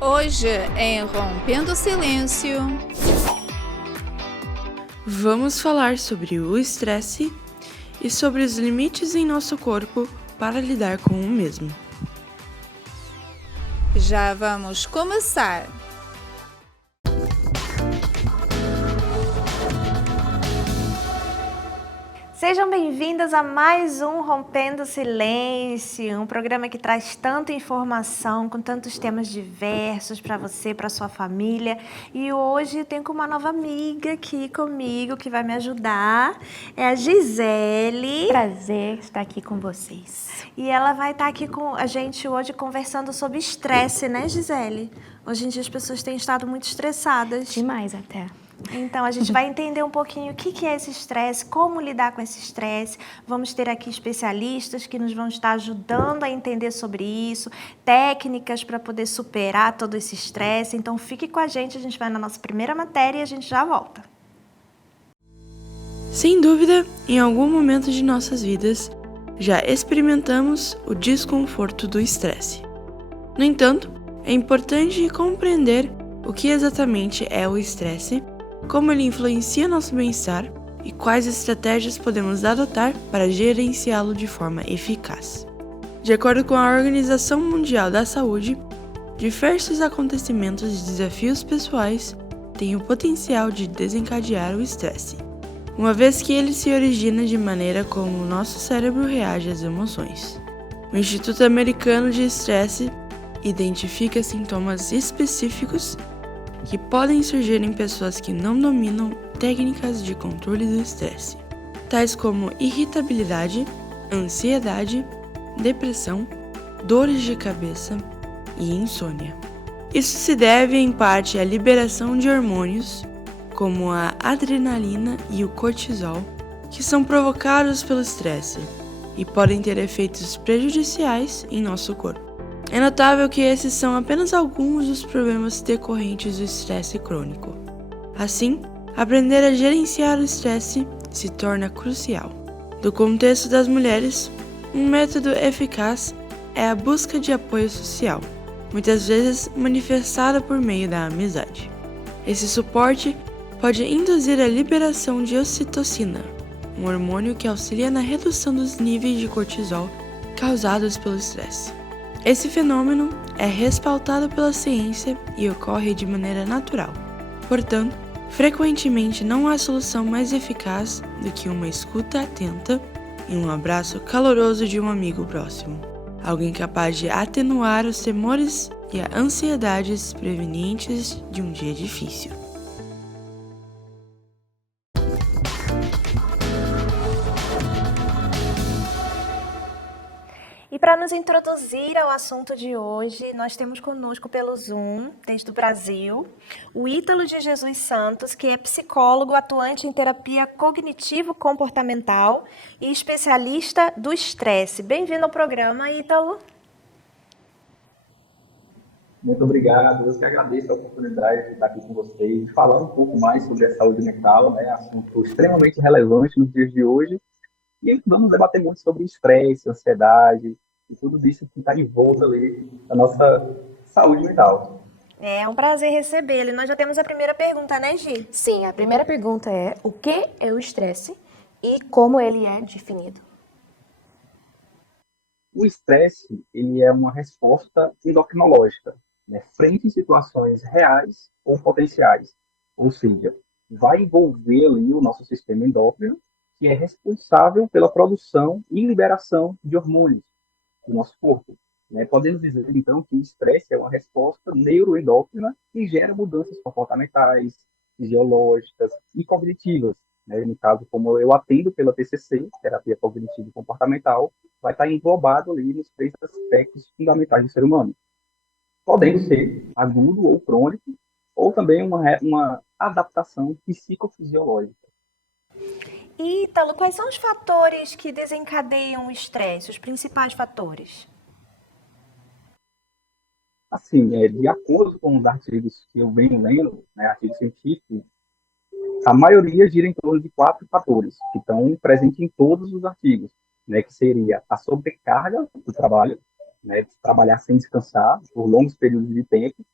Hoje, em Rompendo o Silêncio, vamos falar sobre o estresse e sobre os limites em nosso corpo para lidar com o mesmo. já vamos começar. Sejam bem-vindas a mais um Rompendo o Silêncio, um programa que traz tanta informação, com tantos temas diversos para você, para sua família. E hoje eu tenho uma nova amiga aqui comigo que vai me ajudar, é a Gisele. Prazer estar aqui com vocês. E ela vai estar aqui com a gente hoje conversando sobre estresse, né, Gisele? Hoje em dia as pessoas têm estado muito estressadas. Demais até. Então, a gente vai entender um pouquinho o que é esse estresse, como lidar com esse estresse. Vamos ter aqui especialistas que nos vão estar ajudando a entender sobre isso, técnicas para poder superar todo esse estresse. Então, fique com a gente vai na nossa primeira matéria e a gente já volta. Sem dúvida, em algum momento de nossas vidas, já experimentamos o desconforto do estresse. No entanto, é importante compreender o que exatamente é o estresse, como ele influencia nosso bem-estar e quais estratégias podemos adotar para gerenciá-lo de forma eficaz. De acordo com a Organização Mundial da Saúde, diversos acontecimentos e desafios pessoais têm o potencial de desencadear o estresse, uma vez que ele se origina de maneira como o nosso cérebro reage às emoções. O Instituto Americano de Estresse identifica sintomas específicos que podem surgir em pessoas que não dominam técnicas de controle do estresse, tais como irritabilidade, ansiedade, depressão, dores de cabeça e insônia. Isso se deve em parte à liberação de hormônios, como a adrenalina e o cortisol, que são provocados pelo estresse e podem ter efeitos prejudiciais em nosso corpo. É notável que esses são apenas alguns dos problemas decorrentes do estresse crônico. Assim, aprender a gerenciar o estresse se torna crucial. No contexto das mulheres, um método eficaz é a busca de apoio social, muitas vezes manifestada por meio da amizade. Esse suporte pode induzir a liberação de ocitocina, um hormônio que auxilia na redução dos níveis de cortisol causados pelo estresse. Esse fenômeno é respaldado pela ciência e ocorre de maneira natural. Portanto, frequentemente não há solução mais eficaz do que uma escuta atenta e um abraço caloroso de um amigo próximo. Alguém capaz de atenuar os temores e as ansiedades prevenientes de um dia difícil. E para nos introduzir ao assunto de hoje, nós temos conosco pelo Zoom, desde o Brasil, o Ítalo de Jesus Santos, que é psicólogo atuante em terapia cognitivo-comportamental e especialista do estresse. Bem-vindo ao programa, Ítalo. Muito obrigado, eu que agradeço a oportunidade de estar aqui com vocês, falando um pouco mais sobre a saúde mental, assunto extremamente relevante nos dias de hoje. E vamos debater muito sobre estresse, ansiedade e tudo isso que está em volta ali da nossa saúde mental. É um prazer recebê-lo. E nós já temos a primeira pergunta, né, Gi? Sim, a primeira pergunta é: o que é o estresse e como ele é definido? O estresse, ele é uma resposta endocrinológica, frente a situações reais ou potenciais. Ou seja, vai envolver ali o nosso sistema endócrino, que é responsável pela produção e liberação de hormônios do nosso corpo. Podemos dizer, então, que o estresse é uma resposta neuroendócrina que gera mudanças comportamentais, fisiológicas e cognitivas. No caso, como eu atendo pela TCC, Terapia Cognitivo Comportamental, vai estar englobado ali nos 3 aspectos fundamentais do ser humano. Podendo ser agudo ou crônico, ou também uma adaptação psicofisiológica. Ítalo, quais são os fatores que desencadeiam o estresse, os principais fatores? Assim, de acordo com os artigos que eu venho lendo, artigos científicos, a maioria gira em torno de 4 fatores, que estão presentes em todos os artigos, que seria a sobrecarga do trabalho, de trabalhar sem descansar por longos períodos de tempo,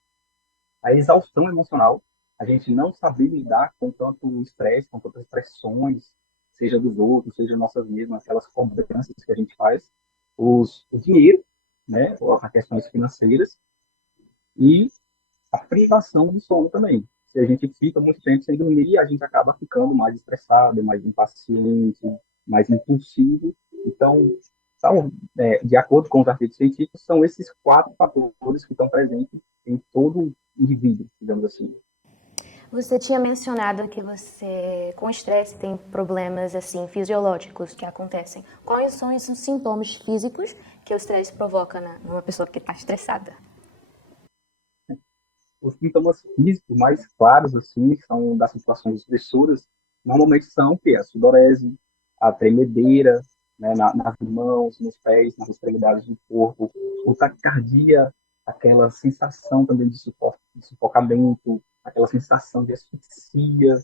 a exaustão emocional, a gente não saber lidar com tanto estresse, com tantas pressões, seja dos outros, seja nossas mesmas, aquelas cobranças que a gente faz, o dinheiro, né, as questões financeiras e a privação do sono também. Se a gente fica muito tempo sem dormir, a gente acaba ficando mais estressado, mais impaciente, mais impulsivo. Então, de acordo com os artigos científicos, são esses 4 fatores que estão presentes em todo indivíduo, digamos assim. Você tinha mencionado que você, com estresse, tem problemas assim fisiológicos que acontecem. Quais são esses sintomas físicos que o estresse provoca numa pessoa que está estressada? Os sintomas físicos mais claros, assim, são das situações estressoras, normalmente são o quê? A sudorese, a tremedeira, né, nas mãos, nos pés, nas extremidades do corpo, o taquicardia, aquela sensação também de sufocamento, aquela sensação de asfixia.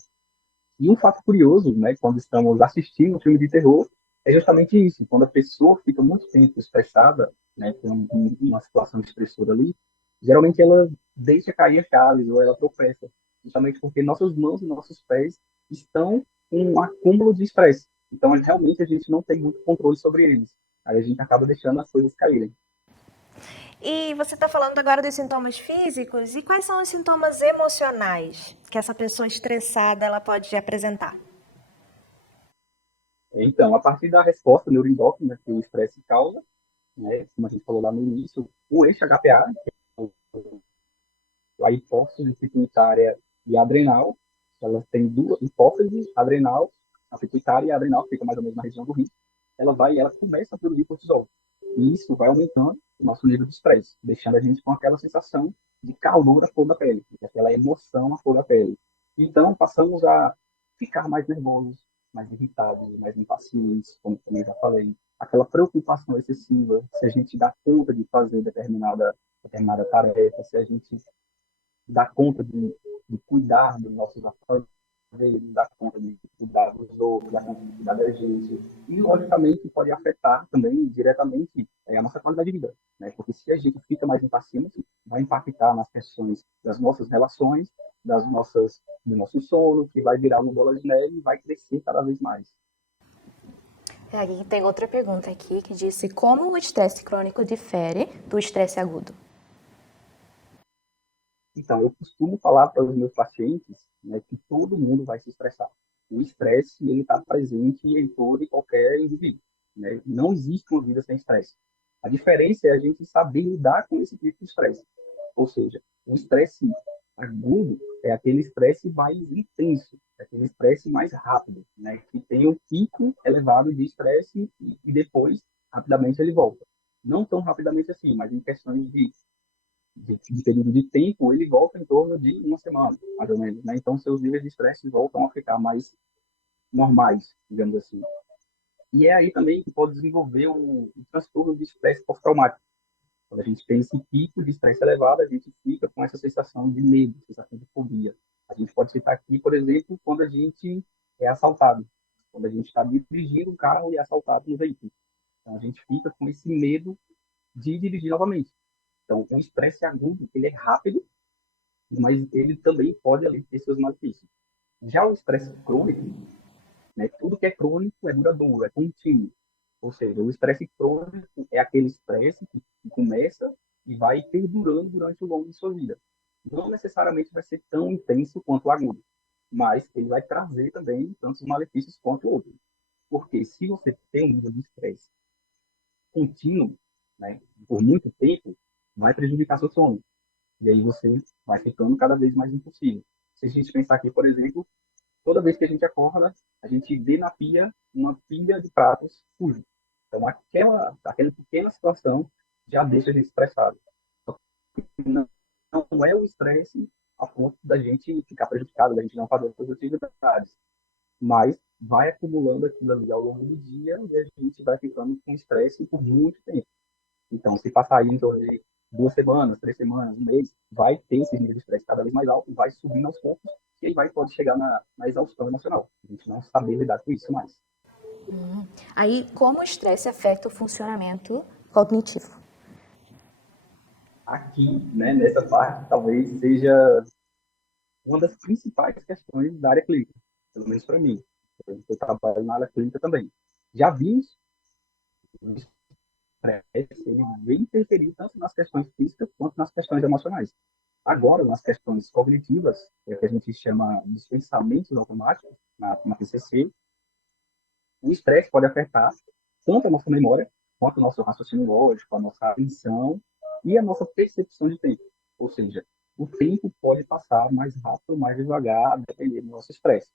E um fato curioso, né, quando estamos assistindo um filme de terror, é justamente isso. Quando a pessoa fica muito tempo estressada, né, tem uma situação estressora ali, geralmente ela deixa cair as chaves ou ela tropeça, justamente porque nossas mãos e nossos pés estão com um acúmulo de estresse. Então, realmente, a gente não tem muito controle sobre eles. Aí a gente acaba deixando as coisas caírem. E você está falando agora dos sintomas físicos, e quais são os sintomas emocionais que essa pessoa estressada ela pode apresentar? Então, a partir da resposta neuroendócrina que o estresse causa, né, como a gente falou lá no início, o eixo HPA, a hipófise pituitária e adrenal, elas têm duas hipófise, adrenal, a pituitária e a adrenal, que fica mais ou menos na região do rim, ela começa a produzir cortisol. E isso vai aumentando o nosso nível de estresse, deixando a gente com aquela sensação de calor à flor da pele, aquela emoção à flor da pele. Então, passamos a ficar mais nervosos, mais irritados, mais impacientes, como também já falei. Aquela preocupação excessiva, se a gente dá conta de fazer determinada tarefa, se a gente dá conta de cuidar dos nossos afazeres, dar conta de cuidar dos outros, dar conta de cuidar da gente. E, logicamente, pode afetar também diretamente a nossa qualidade de vida. Né? Porque se a gente fica mais impaciente, vai impactar nas questões das nossas relações, do nosso sono, que vai virar uma bola de neve e vai crescer cada vez mais. E aí tem outra pergunta aqui que disse: como o estresse crônico difere do estresse agudo? Então, eu costumo falar para os meus pacientes, né, que todo mundo vai se estressar. O estresse ele está presente em todo e qualquer indivíduo. Né? Não existe uma vida sem estresse. A diferença é a gente saber lidar com esse tipo de estresse. Ou seja, o estresse agudo é aquele estresse mais intenso, é aquele estresse mais rápido, né? Que tem um pico elevado de estresse e depois, rapidamente, ele volta. Não tão rapidamente assim, mas em questões de período de tempo, ele volta em torno de uma semana, mais ou menos. Né? Então, seus níveis de estresse voltam a ficar mais normais, digamos assim. E é aí também que pode desenvolver um transtorno de estresse pós-traumático. Quando a gente tem esse pico de estresse elevado, a gente fica com essa sensação de medo, sensação de fobia. A gente pode citar aqui, por exemplo, quando a gente é assaltado. Quando a gente está dirigindo um carro e é assaltado no veículo. Então, a gente fica com esse medo de dirigir novamente. Então, o estresse agudo, ele é rápido, mas ele também pode ali ter seus malefícios. Já o estresse crônico, né, tudo que é crônico é duradouro, é contínuo. Ou seja, o estresse crônico é aquele estresse que começa e vai perdurando durante o longo de sua vida. Não necessariamente vai ser tão intenso quanto o agudo, mas ele vai trazer também tantos malefícios quanto o outro. Porque se você tem um nível de estresse contínuo, né, por muito tempo, vai prejudicar seu sono. E aí você vai ficando cada vez mais impossível. Se a gente pensar aqui, por exemplo, toda vez que a gente acorda, a gente vê na pia uma pilha de pratos sujos. Então, aquela pequena situação já deixa a gente estressado. Não, não é o estresse a ponto da gente ficar prejudicado, da gente não fazer as atividades. Mas vai acumulando aquilo ali ao longo do dia e a gente vai ficando com estresse por muito tempo. Então, se passar aí em torno de 2 semanas, 3 semanas, um mês, vai ter esse nível de estresse cada vez mais alto, vai subindo aos poucos, e aí pode chegar na exaustão emocional. A gente não saber lidar com isso mais. Aí, como o estresse afeta o funcionamento cognitivo? aqui, né, nessa parte, talvez seja uma das principais questões da área clínica, pelo menos para mim. Eu trabalho na área clínica também. Já vi o estresse, ele vem interferir tanto nas questões físicas quanto nas questões emocionais. Agora, nas questões cognitivas, que a gente chama de pensamentos automáticos, na TCC, o estresse pode afetar tanto a nossa memória, quanto o nosso raciocínio lógico, a nossa atenção e a nossa percepção de tempo. Ou seja, o tempo pode passar mais rápido, mais devagar, dependendo do nosso estresse.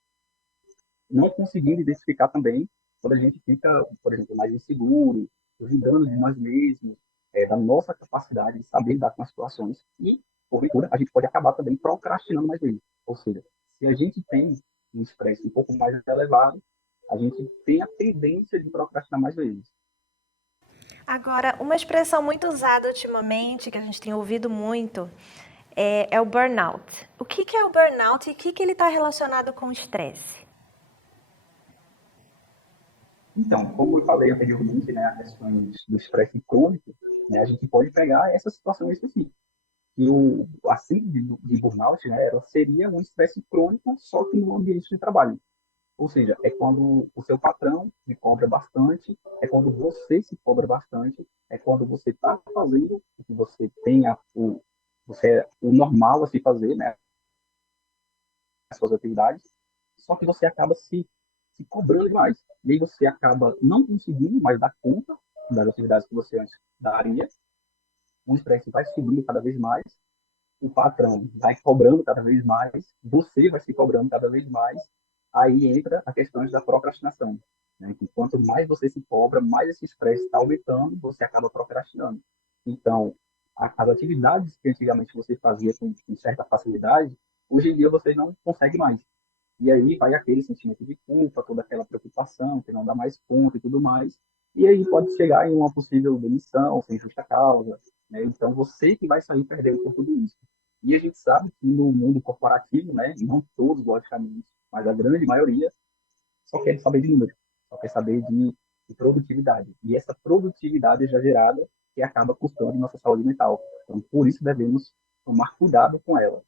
Não conseguindo identificar também quando a gente fica, por exemplo, mais inseguro, duvidando de nós mesmos, da nossa capacidade de saber lidar com as situações e, porventura, a gente pode acabar também procrastinando mais vezes. Ou seja, se a gente tem um estresse um pouco mais elevado, a gente tem a tendência de procrastinar mais vezes. Agora, uma expressão muito usada ultimamente, que a gente tem ouvido muito, é o burnout. O que é o burnout e o que ele está relacionado com o estresse? Então, como eu falei anteriormente, né, a questão do estresse crônico, né, a gente pode pegar essa situação específica. E a síndrome de burnout, né, ela seria um estresse crônico, só que no ambiente de trabalho. Ou seja, é quando o seu patrão lhe cobra bastante, é quando você se cobra bastante, é quando você está fazendo o que você tem o normal a se fazer, né, as suas atividades, só que você acaba se cobrando demais. E aí você acaba não conseguindo mais dar conta das atividades que você antes daria, o estresse vai subindo cada vez mais, o patrão vai cobrando cada vez mais, você vai se cobrando cada vez mais, aí entra a questão da procrastinação. Né? Que quanto mais você se cobra, mais esse estresse está aumentando, você acaba procrastinando. Então, as atividades que antigamente você fazia com certa facilidade, hoje em dia você não consegue mais. E aí vai aquele sentimento de culpa, toda aquela preocupação, que não dá mais conta e tudo mais. E aí pode chegar em uma possível demissão, sem justa causa. Né? Então, você que vai sair perdendo por tudo isso. E a gente sabe que no mundo corporativo, né, não todos, logicamente, mas a grande maioria, só quer saber de número, só quer saber de produtividade. E essa produtividade exagerada que acaba custando nossa saúde mental. Então, por isso devemos tomar cuidado com ela.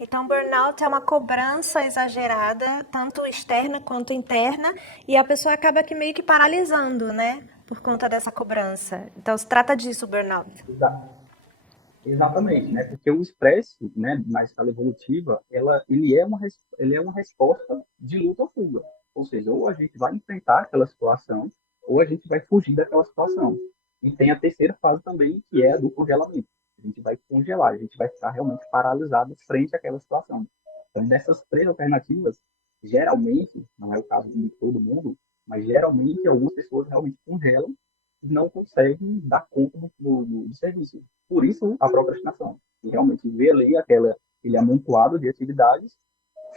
Então, burnout é uma cobrança exagerada, tanto externa quanto interna, e a pessoa acaba que meio que paralisando, né? Por conta dessa cobrança. Então, se trata disso, o burnout. Exatamente, né? Porque o estresse, né, na escala evolutiva, ele é uma resposta de luta ou fuga. Ou seja, ou a gente vai enfrentar aquela situação, ou a gente vai fugir daquela situação. E tem a terceira fase também, que é a do congelamento. A gente vai congelar, a gente vai ficar realmente paralisado frente àquela situação. Então, dessas três alternativas, geralmente, não é o caso de todo mundo, mas geralmente algumas pessoas realmente congelam e não conseguem dar conta do serviço. Por isso, a procrastinação. E realmente vê ali aquele amontoado de atividades,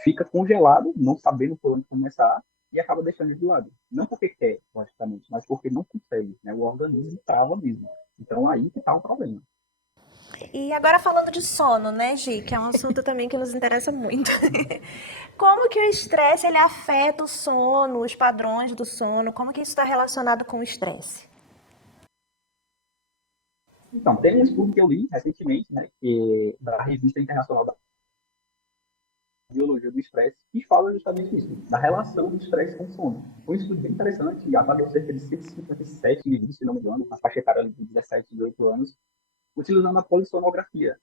fica congelado, não sabendo por onde começar, e acaba deixando de lado. Não porque quer, logicamente, mas porque não consegue. Né? O organismo trava mesmo. Então, aí que está o problema. E agora falando de sono, né, Gi, que é um assunto também que nos interessa muito. Como que o estresse ele afeta o sono, os padrões do sono? Como que isso está relacionado com o estresse? Então, tem um estudo que eu li recentemente, né, da Revista Internacional da Biologia do Estresse, que fala justamente isso, da relação do estresse com o sono. Foi um estudo bem interessante, e avaliou cerca de 157 indivíduos, se não me engano, na faixa etária de 17 e 18 anos, utilizando a polissonografia,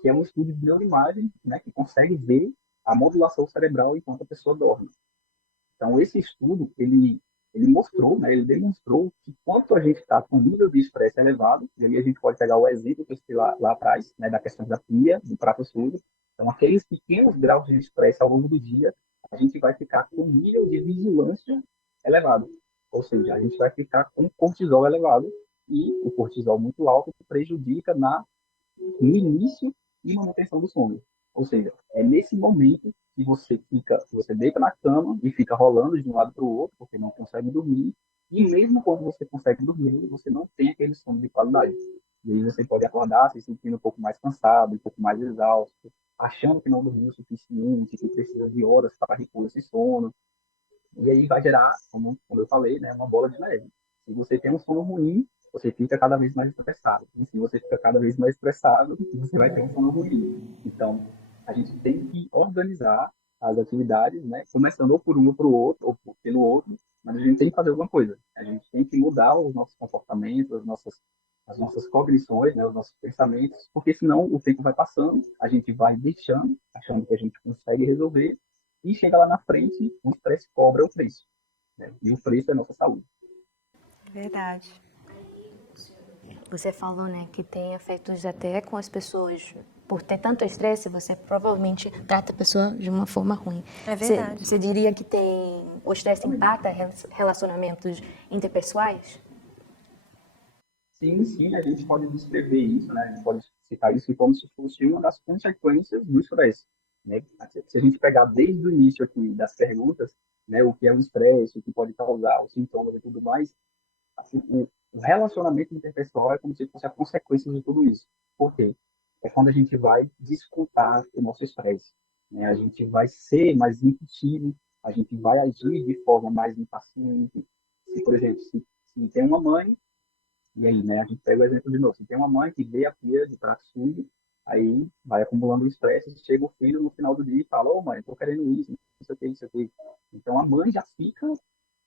que é um estudo de neuroimagem, né, que consegue ver a modulação cerebral enquanto a pessoa dorme. Então, esse estudo, ele mostrou, né, ele demonstrou que quanto a gente está com um nível de estresse elevado, e aí a gente pode pegar o exemplo que eu citei lá atrás, né, da questão da pia, do prato sujo. Então, aqueles pequenos graus de estresse ao longo do dia, a gente vai ficar com um nível de vigilância elevado. Ou seja, a gente vai ficar com cortisol elevado, e o cortisol muito alto prejudica no início e manutenção do sono. Ou seja, é nesse momento que você deita na cama e fica rolando de um lado para o outro, porque não consegue dormir, e mesmo quando você consegue dormir, você não tem aquele sono de qualidade. E aí você pode acordar se sentindo um pouco mais cansado, um pouco mais exausto, achando que não dormiu o suficiente, que precisa de horas para repor esse sono. E aí vai gerar, como eu falei, né, uma bola de neve. Se você tem um sono ruim, você fica cada vez mais estressado. E se você fica cada vez mais estressado, você vai ter um sono ruim. Então, a gente tem que organizar as atividades, né? Começando ou por um ou por outro, pelo outro, mas a gente tem que fazer alguma coisa. A gente tem que mudar os nossos comportamentos, as nossas cognições, né? Os nossos pensamentos, porque senão o tempo vai passando, a gente vai deixando, achando que a gente consegue resolver, e chega lá na frente, o estresse cobra o preço, né? E o preço é a nossa saúde. Verdade. Você falou, né, que tem efeitos até com as pessoas. Por ter tanto estresse, você provavelmente trata a pessoa de uma forma ruim. É verdade. Você diria que o estresse impacta relacionamentos interpessoais? Sim, sim, a gente pode descrever isso, né? A gente pode citar isso como se fosse uma das consequências do estresse, né? Se a gente pegar desde o início aqui das perguntas, né, o que é o estresse, o que pode causar, os sintomas e tudo mais, assim, o relacionamento interpessoal é como se fosse a consequência de tudo isso. Por quê? É quando a gente vai descontar o nosso estresse, né? A gente vai ser mais impulsivo, a gente vai agir de forma mais impaciente. Se, por exemplo, se tem uma mãe, e aí, né, a gente pega o exemplo de novo. Se tem uma mãe que vê a filha de prato sujo, aí vai acumulando o estresse, chega o filho no final do dia e fala, ô mãe, eu tô querendo isso aqui, isso aqui. Então a mãe já fica,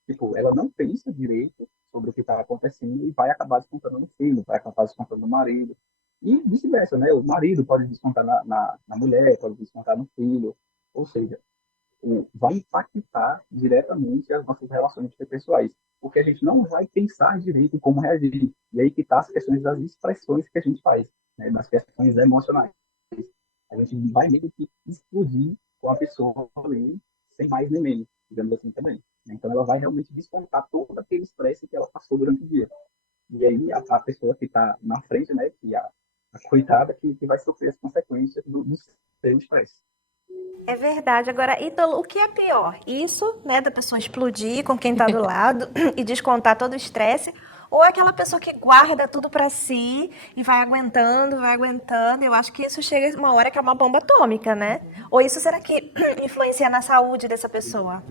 tipo, ela não pensa direito sobre o que está acontecendo e vai acabar descontando no filho, vai acabar descontando no marido. E vice-versa, né? O marido pode descontar na mulher, pode descontar no filho. Ou seja, vai impactar diretamente as nossas relações interpessoais, porque a gente não vai pensar direito em como reagir. E aí que está as questões das expressões que a gente faz, né? Das questões emocionais. A gente vai meio que explodir com a pessoa ali, sem mais nem menos, digamos assim também. Então ela vai realmente descontar todo aquele estresse que ela passou durante o dia. E aí a pessoa que está na frente, né, que a coitada que vai sofrer as consequências do seu estresse. É verdade. Agora, Ítalo, o que é pior? Isso, né, da pessoa explodir com quem está do lado e descontar todo o estresse, ou aquela pessoa que guarda tudo para si e vai aguentando, vai aguentando? Eu acho que isso chega uma hora que é uma bomba atômica, né? Ou isso será que influencia na saúde dessa pessoa?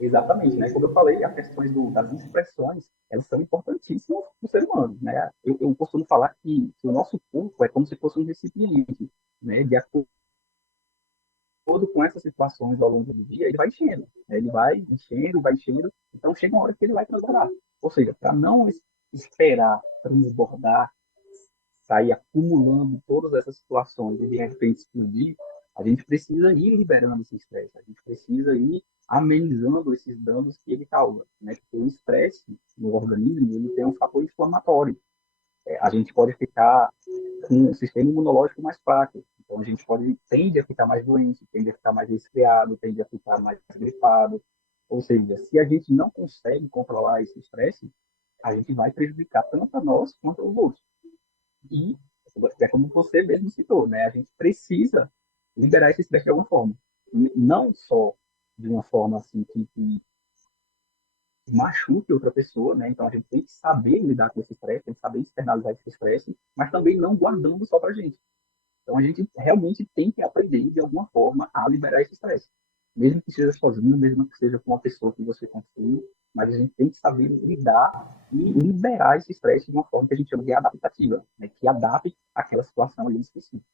Exatamente, né? Como eu falei, as questões das expressões, elas são importantíssimas para o ser humano, né? Eu costumo falar que o nosso corpo é como se fosse um recipiente, né? De acordo com essas situações ao longo do dia, ele vai enchendo, né? Ele vai enchendo, então chega uma hora que ele vai transbordar. Ou seja, para não esperar transbordar, sair acumulando todas essas situações e de repente explodir, a gente precisa ir liberando esse estresse, a gente precisa ir amenizando esses danos que ele causa, né? Porque o estresse no organismo, ele tem um fator inflamatório. A gente pode ficar com um sistema imunológico mais fraco, então a gente tende a ficar mais doente, tende a ficar mais resfriado, tende a ficar mais gripado. Ou seja, se a gente não consegue controlar esse estresse, a gente vai prejudicar tanto a nós quanto aos outros. E é como você mesmo citou, né? A gente precisa liberar esse estresse de alguma forma. Não só de uma forma assim que machuque outra pessoa, né? Então a gente tem que saber lidar com esse estresse, tem que saber externalizar esse estresse, mas também não guardando só pra gente. Então a gente realmente tem que aprender de alguma forma a liberar esse estresse. Mesmo que seja sozinho, mesmo que seja com uma pessoa que você confia, mas a gente tem que saber lidar e liberar esse estresse de uma forma que a gente chama de adaptativa, né? Que adapte àquela situação ali específica.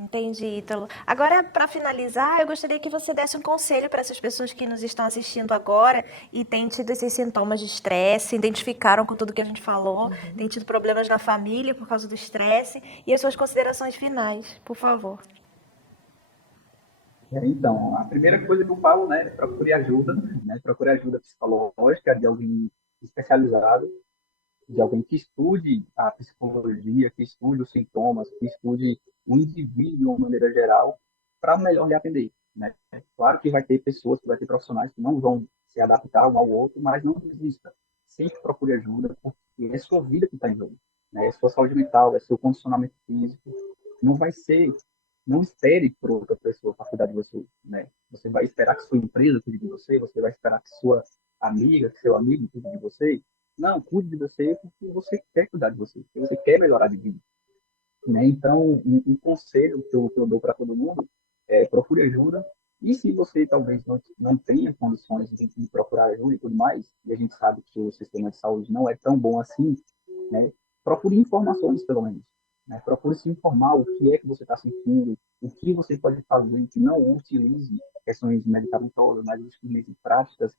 Entendi, Ítalo. Agora, para finalizar, eu gostaria que você desse um conselho para essas pessoas que nos estão assistindo agora e têm tido esses sintomas de estresse, se identificaram com tudo que a gente falou, têm tido problemas na família por causa do estresse, e as suas considerações finais, por favor. Então, a primeira coisa que eu falo, né, procure ajuda psicológica de alguém especializado, de alguém que estude a psicologia, que estude os sintomas, que estude o indivíduo de uma maneira geral, para melhor lhe atender, né? Claro que vai ter pessoas, que vai ter profissionais que não vão se adaptar um ao outro, mas não desista. Sempre procure ajuda, porque é sua vida que está em jogo, né? É sua saúde mental, é seu condicionamento físico. Não vai ser, não espere por outra pessoa para cuidar de você, né? Você vai esperar que sua empresa cuide de você, você vai esperar que sua amiga, que seu amigo cuide de você. Não, cuide de você porque você quer cuidar de você, porque você quer melhorar de vida, né? Então, um conselho que eu dou para todo mundo é procure ajuda, E se você talvez não tenha condições de procurar ajuda e tudo mais, e a gente sabe que o sistema de saúde não é tão bom assim, né? Procure informações, pelo menos. Né? Procure se informar o que é que você está sentindo, o que você pode fazer, que não utilize questões medicamentosas, mas utilize práticas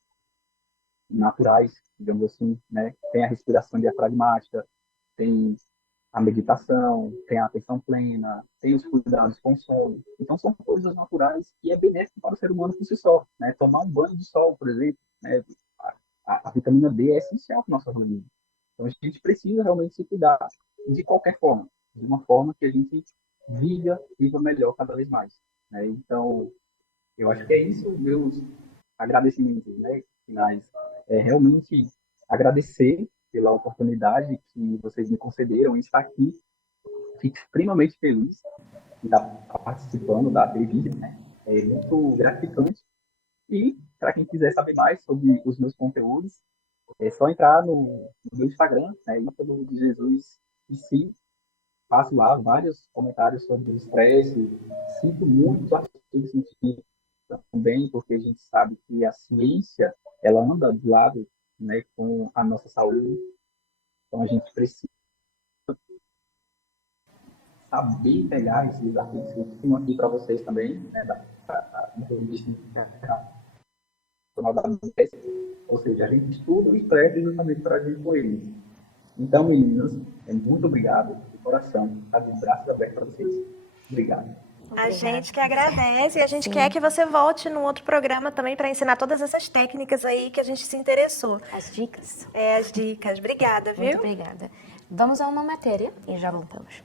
naturais, digamos assim, né? Tem a respiração diafragmática, tem a meditação, tem a atenção plena, tem os cuidados com o sono. Então, são coisas naturais que é benéfico para o ser humano por si só. Né? Tomar um banho de sol, por exemplo, né? A vitamina D é essencial para o nosso organismo. Então, a gente precisa realmente se cuidar de qualquer forma, de uma forma que a gente viva melhor cada vez mais. Né? Então, eu acho que é isso, meus agradecimentos, né, finais. É realmente agradecer pela oportunidade que vocês me concederam em estar aqui. Fico extremamente feliz de estar participando da entrevista, né? É muito gratificante. E, para quem quiser saber mais sobre os meus conteúdos, é só entrar no meu Instagram, né, Ítalo de Jesus, e sim, faço lá vários comentários sobre o estresse, cito muitos artigos científicos também, porque a gente sabe que a ciência, ela anda do lado, né, com a nossa saúde. Então, a gente precisa saber pegar esses artigos que eu tenho aqui para vocês também, né, da revista internacional da UNES. Ou seja, a gente estuda o estresse justamente para agir com eles. Então, meninas, muito obrigado de coração, tá de braços abertos para vocês. Obrigado. A gente que agradece e a gente quer que você volte num outro programa também para ensinar todas essas técnicas aí que a gente se interessou. As dicas. As dicas. Obrigada, viu? Muito obrigada. Vamos a uma matéria e já voltamos.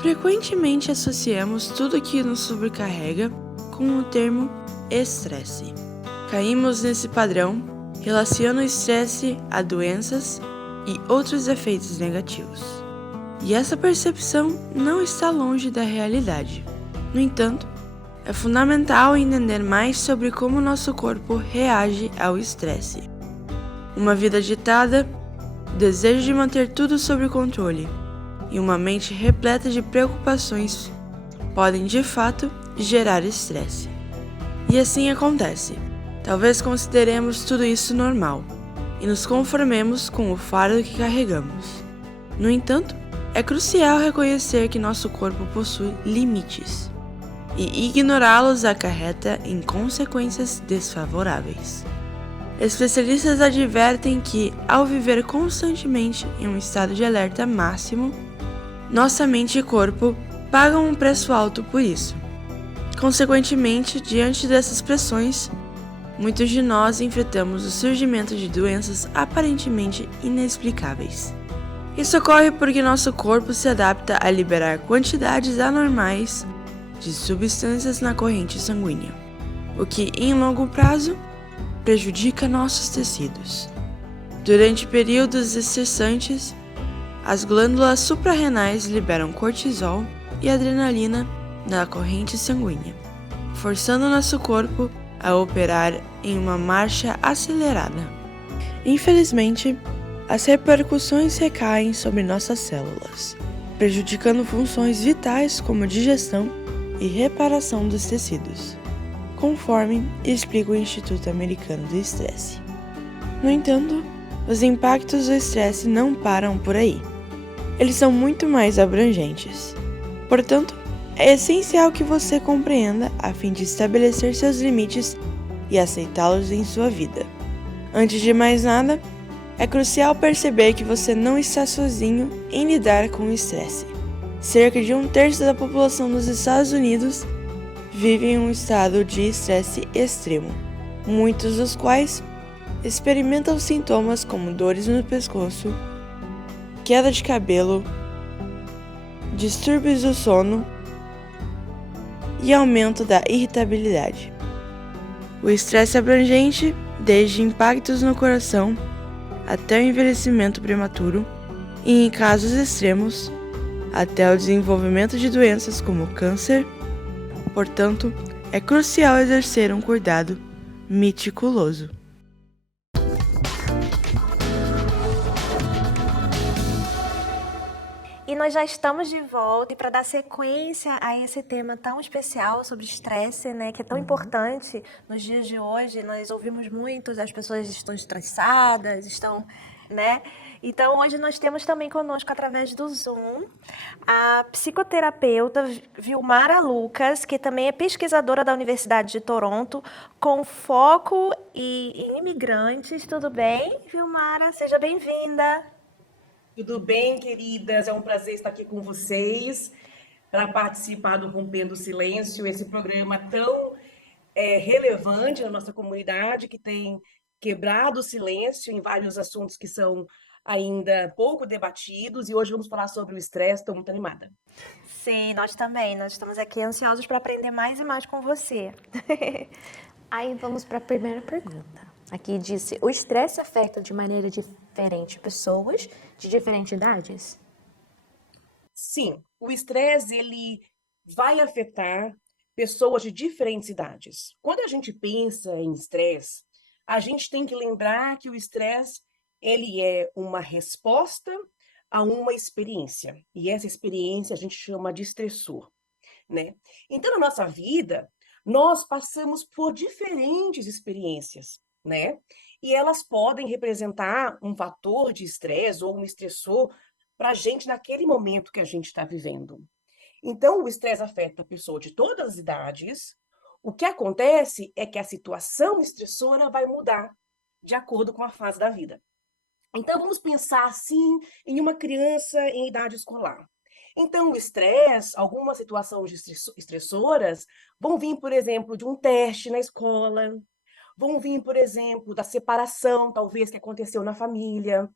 Frequentemente associamos tudo que nos sobrecarrega com o termo estresse. Caímos nesse padrão, relacionando o estresse a doenças e outros efeitos negativos. E essa percepção não está longe da realidade. No entanto, é fundamental entender mais sobre como nosso corpo reage ao estresse. Uma vida agitada, o desejo de manter tudo sob controle e uma mente repleta de preocupações podem, de fato, gerar estresse. E assim acontece. Talvez consideremos tudo isso normal e nos conformemos com o fardo que carregamos. No entanto, é crucial reconhecer que nosso corpo possui limites, e ignorá-los acarreta em consequências desfavoráveis. Especialistas advertem que, ao viver constantemente em um estado de alerta máximo, nossa mente e corpo pagam um preço alto por isso. Consequentemente, diante dessas pressões, muitos de nós enfrentamos o surgimento de doenças aparentemente inexplicáveis. Isso ocorre porque nosso corpo se adapta a liberar quantidades anormais de substâncias na corrente sanguínea, o que, em longo prazo, prejudica nossos tecidos. Durante períodos estressantes, as glândulas suprarrenais liberam cortisol e adrenalina na corrente sanguínea, forçando nosso corpo a operar em uma marcha acelerada. Infelizmente, as repercussões recaem sobre nossas células, prejudicando funções vitais como digestão e reparação dos tecidos, conforme explica o Instituto Americano do Estresse. No entanto, os impactos do estresse não param por aí. Eles são muito mais abrangentes. Portanto, é essencial que você compreenda a fim de estabelecer seus limites e aceitá-los em sua vida. Antes de mais nada, é crucial perceber que você não está sozinho em lidar com o estresse. Cerca de 1/3 da população dos Estados Unidos vive em um estado de estresse extremo, muitos dos quais experimentam sintomas como dores no pescoço, queda de cabelo, distúrbios do sono e aumento da irritabilidade. O estresse abrangente, desde impactos no coração até o envelhecimento prematuro e, em casos extremos, até o desenvolvimento de doenças como câncer. Portanto, é crucial exercer um cuidado meticuloso. E nós já estamos de volta e para dar sequência a esse tema tão especial sobre estresse, né, que é tão importante nos dias de hoje. Nós ouvimos muito, as pessoas estão estressadas, estão, né? Então hoje nós temos também conosco através do Zoom a psicoterapeuta Vilmara Lucas, que também é pesquisadora da Universidade de Toronto, com foco em imigrantes. Tudo bem, Vilmara? Seja bem-vinda. Tudo bem, queridas? É um prazer estar aqui com vocês para participar do Rompendo o Silêncio, esse programa tão relevante na nossa comunidade, que tem quebrado o silêncio em vários assuntos que são ainda pouco debatidos. E hoje vamos falar sobre o estresse. Estou muito animada. Sim, nós também. Nós estamos aqui ansiosos para aprender mais e mais com você. Aí vamos para a primeira pergunta. Aqui disse, o estresse afeta de maneira diferente pessoas de diferentes idades? Sim, o estresse ele vai afetar pessoas de diferentes idades. Quando a gente pensa em estresse, a gente tem que lembrar que o estresse ele é uma resposta a uma experiência. E essa experiência a gente chama de estressor, né? Então, na nossa vida, nós passamos por diferentes experiências, né? E elas podem representar um fator de estresse ou um estressor para a gente naquele momento que a gente está vivendo. Então, o estresse afeta a pessoa de todas as idades. O que acontece é que a situação estressora vai mudar de acordo com a fase da vida. Então, vamos pensar assim em uma criança em idade escolar. Então, o estresse, algumas situações estressoras vão vir, por exemplo, de um teste na escola, vão vir, por exemplo, da separação, talvez, que aconteceu na família,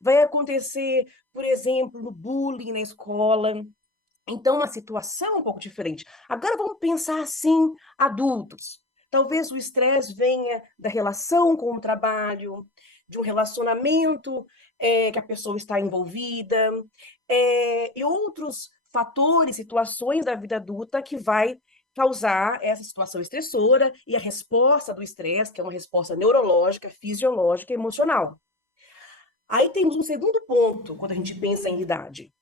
vai acontecer, por exemplo, no bullying na escola. Então, uma situação um pouco diferente. Agora, vamos pensar assim, adultos. Talvez o estresse venha da relação com o trabalho, de um relacionamento que a pessoa está envolvida, e outros fatores, situações da vida adulta que vai causar essa situação estressora e a resposta do estresse, que é uma resposta neurológica, fisiológica e emocional. Aí temos um segundo ponto, quando a gente pensa em idade.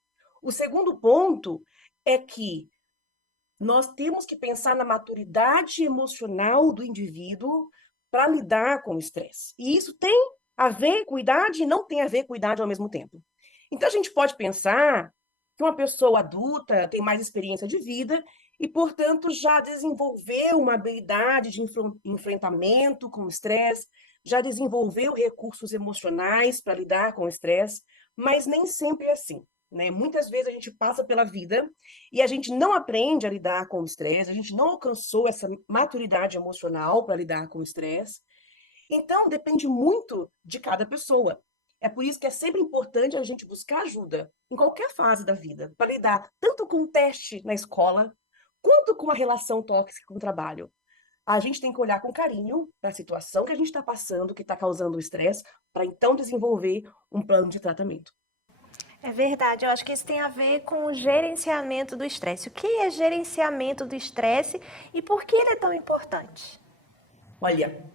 O segundo ponto é que nós temos que pensar na maturidade emocional do indivíduo para lidar com o estresse. E isso tem a ver com idade e não tem a ver com idade ao mesmo tempo. Então, a gente pode pensar que uma pessoa adulta tem mais experiência de vida e, portanto, já desenvolveu uma habilidade de enfrentamento com o estresse, já desenvolveu recursos emocionais para lidar com o estresse, mas nem sempre é assim, né? Muitas vezes a gente passa pela vida e a gente não aprende a lidar com o estresse, a gente não alcançou essa maturidade emocional para lidar com o estresse. Então, depende muito de cada pessoa. É por isso que é sempre importante a gente buscar ajuda em qualquer fase da vida, para lidar tanto com o teste na escola, quanto com a relação tóxica com o trabalho. A gente tem que olhar com carinho para a situação que a gente está passando, que está causando o estresse, para então desenvolver um plano de tratamento. É verdade, eu acho que isso tem a ver com o gerenciamento do estresse. O que é gerenciamento do estresse e por que ele é tão importante? Olha,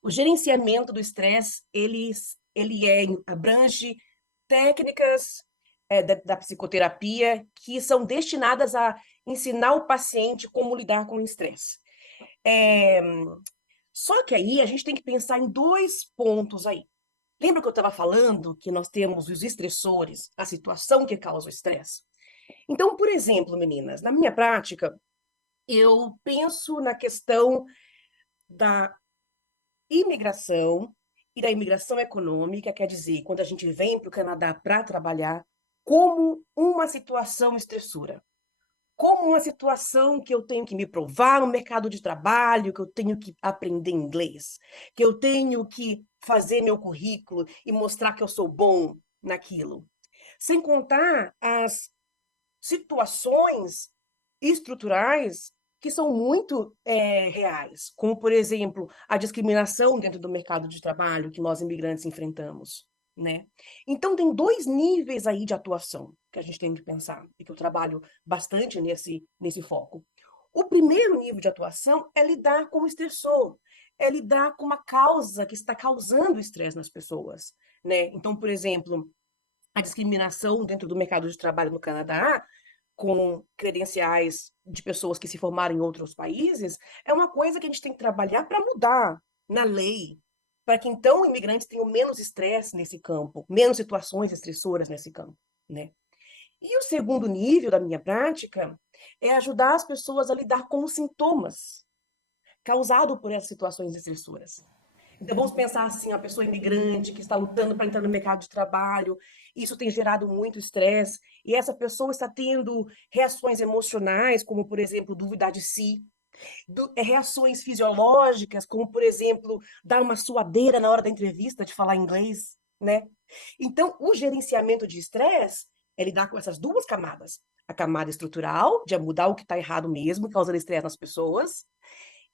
o gerenciamento do estresse, ele abrange técnicas da psicoterapia que são destinadas a ensinar o paciente como lidar com o estresse. Só que aí a gente tem que pensar em dois pontos aí. Lembra que eu estava falando que nós temos os estressores, a situação que causa o estresse? Então, por exemplo, meninas, na minha prática, eu penso na questão da imigração e da imigração econômica, quer dizer, quando a gente vem para o Canadá para trabalhar, como uma situação estressora. Como uma situação que eu tenho que me provar no mercado de trabalho, que eu tenho que aprender inglês, que eu tenho que fazer meu currículo e mostrar que eu sou bom naquilo. Sem contar as situações estruturais que são muito reais, como, por exemplo, a discriminação dentro do mercado de trabalho que nós imigrantes enfrentamos, né? Então, tem dois níveis aí de atuação que a gente tem que pensar, e que eu trabalho bastante nesse foco. O primeiro nível de atuação é lidar com o estressor, é lidar com uma causa que está causando estresse nas pessoas, né? Então, por exemplo, a discriminação dentro do mercado de trabalho no Canadá, com credenciais de pessoas que se formaram em outros países, é uma coisa que a gente tem que trabalhar para mudar na lei, para que então imigrantes tenham menos estresse nesse campo, menos situações estressoras nesse campo, né? E o segundo nível da minha prática é ajudar as pessoas a lidar com os sintomas causados por essas situações estressoras. Então, vamos pensar assim, a pessoa imigrante que está lutando para entrar no mercado de trabalho, isso tem gerado muito estresse, e essa pessoa está tendo reações emocionais, como, por exemplo, dúvida de si, reações fisiológicas, como, por exemplo, dar uma suadeira na hora da entrevista de falar inglês, né? Então, o gerenciamento de estresse é lidar com essas duas camadas. A camada estrutural, de mudar o que está errado mesmo, causando estresse nas pessoas,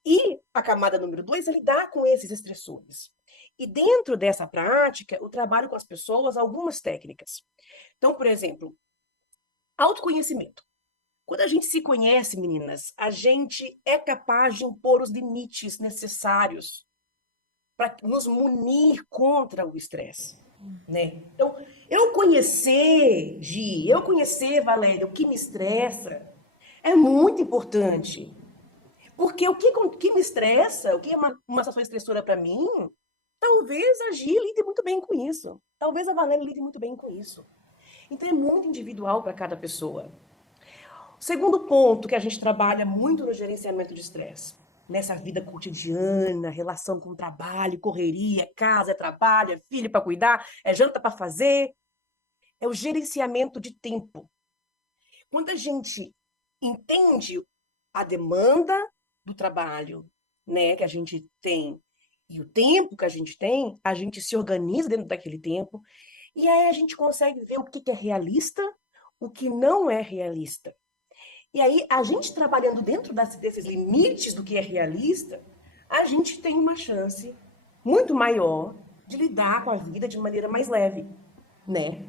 e a camada número 2 é lidar com esses estressores. E dentro dessa prática, eu trabalho com as pessoas algumas técnicas. Então, por exemplo, autoconhecimento. Quando a gente se conhece, meninas, a gente é capaz de impor os limites necessários para nos munir contra o estresse, né? Então, eu conhecer, Gi, eu conhecer, Valéria, o que me estressa é muito importante. Porque o que me estressa, o que é uma situação estressora para mim, talvez a Gi lide muito bem com isso. Talvez a Valéria lide muito bem com isso. Então, é muito individual para cada pessoa. O segundo ponto que a gente trabalha muito no gerenciamento de estresse, nessa vida cotidiana, relação com o trabalho, correria, é casa, é trabalho, é filho para cuidar, é janta para fazer, é o gerenciamento de tempo. Quando a gente entende a demanda do trabalho, né, que a gente tem, e o tempo que a gente se organiza dentro daquele tempo, e aí a gente consegue ver o que é realista, o que não é realista. E aí, a gente trabalhando dentro desses limites do que é realista, a gente tem uma chance muito maior de lidar com a vida de maneira mais leve, né?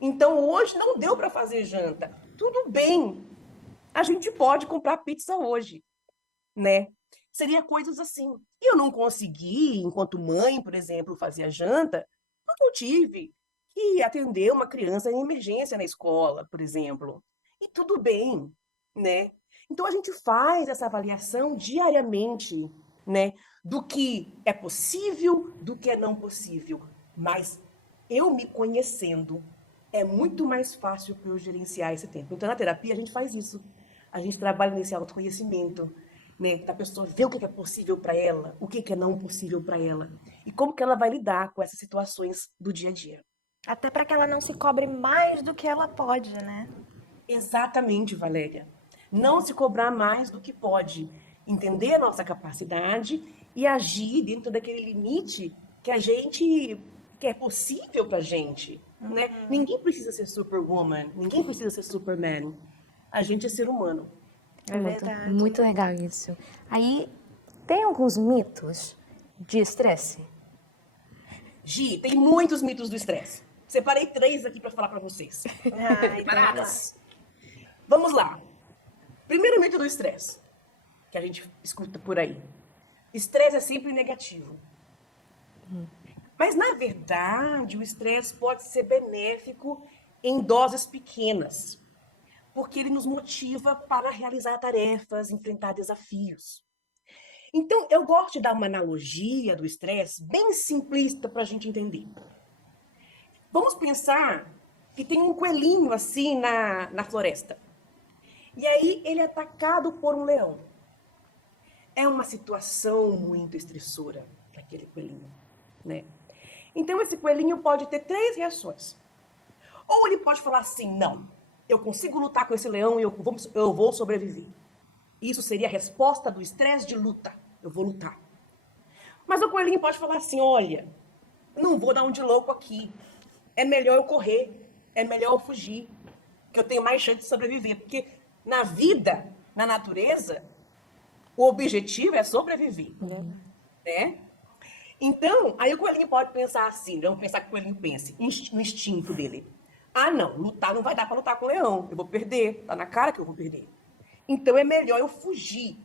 Então, hoje não deu para fazer janta. Tudo bem, a gente pode comprar pizza hoje, né? Seria coisas assim. E eu não consegui, enquanto mãe, por exemplo, fazer a janta, porque eu tive que atender uma criança em emergência na escola, por exemplo. E tudo bem, né? Então a gente faz essa avaliação diariamente, né? Do que é possível, do que é não possível. Mas eu me conhecendo, é muito mais fácil para eu gerenciar esse tempo. Então na terapia a gente faz isso. A gente trabalha nesse autoconhecimento, né? Da pessoa ver o que é possível para ela, o que é não possível para ela. E como que ela vai lidar com essas situações do dia a dia. Até para que ela não se cobre mais do que ela pode, né? Exatamente, Valéria. Não se cobrar mais do que pode. Entender a nossa capacidade e agir dentro daquele limite que é possível pra gente, né? Ninguém precisa ser superwoman, ninguém precisa ser superman. A gente é ser humano. É verdade. Muito legal isso. Aí, tem alguns mitos de estresse? Gi, tem muitos mitos do estresse. Separei 3 aqui para falar para vocês. Ai, Preparadas? Vamos lá. Primeiro mito do estresse, que a gente escuta por aí. Estresse é sempre negativo. Mas, na verdade, o estresse pode ser benéfico em doses pequenas, porque ele nos motiva para realizar tarefas, enfrentar desafios. Então, eu gosto de dar uma analogia do estresse bem simplista para a gente entender. Vamos pensar que tem um coelhinho assim na floresta. E aí ele é atacado por um leão. É uma situação muito estressora para aquele coelhinho, né? Então esse coelhinho pode ter 3 reações. Ou ele pode falar assim, não, eu consigo lutar com esse leão e eu vou sobreviver. Isso seria a resposta do estresse de luta. Eu vou lutar. Mas o coelhinho pode falar assim, olha, não vou dar um de louco aqui. É melhor eu correr, é melhor eu fugir, que eu tenho mais chance de sobreviver. Porque na vida, na natureza, o objetivo é sobreviver, né? Então, aí o coelhinho pode pensar assim, vamos pensar que o coelhinho pense, no instinto dele. Ah, não, lutar não vai dar para lutar com o leão, eu vou perder, tá na cara que eu vou perder. Então é melhor eu fugir.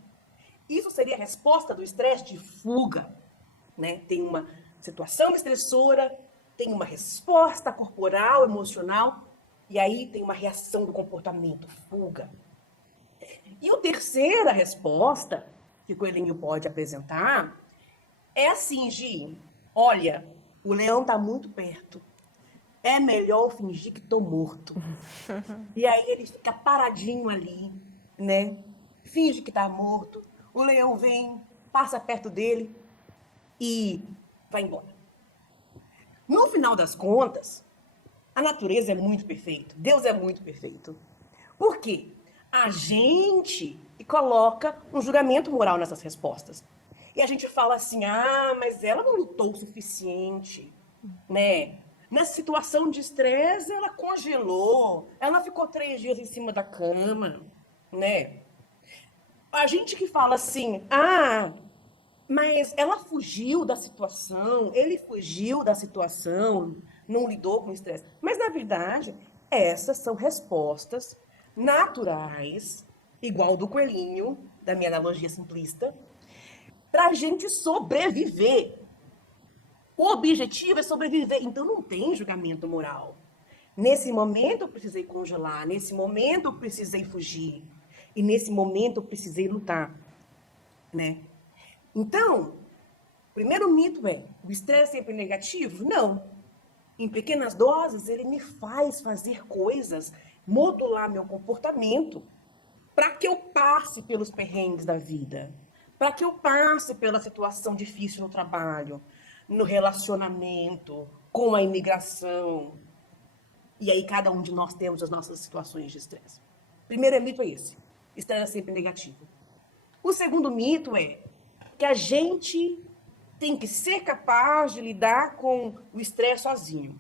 Isso seria a resposta do estresse de fuga, né? Tem uma situação estressora, tem uma resposta corporal, emocional, e aí tem uma reação do comportamento, fuga. E a terceira resposta que o coelhinho pode apresentar é assim, Gi, olha, o leão está muito perto, é melhor fingir que estou morto. E aí ele fica paradinho ali, né? Finge que está morto, o leão vem, passa perto dele e vai embora. No final das contas, a natureza é muito perfeita, Deus é muito perfeito. Por quê? A gente coloca um julgamento moral nessas respostas. E a gente fala assim, mas ela não lutou o suficiente, né? Nessa situação de estresse, ela congelou, ela ficou 3 dias em cima da cama, né? A gente que fala assim, mas ela fugiu da situação, ele fugiu da situação, não lidou com o estresse. Mas, na verdade, essas são respostas naturais, igual do coelhinho, da minha analogia simplista, para a gente sobreviver. O objetivo é sobreviver, então não tem julgamento moral. Nesse momento eu precisei congelar, nesse momento eu precisei fugir, e nesse momento eu precisei lutar, né? Então, o primeiro mito é, o estresse é sempre negativo? Não. Em pequenas doses, ele me faz fazer coisas, modular meu comportamento, para que eu passe pelos perrengues da vida, para que eu passe pela situação difícil no trabalho, no relacionamento, com a imigração. E aí cada um de nós temos as nossas situações de estresse. Primeiro mito é esse, estresse é sempre negativo. O segundo mito é que a gente tem que ser capaz de lidar com o estresse sozinho.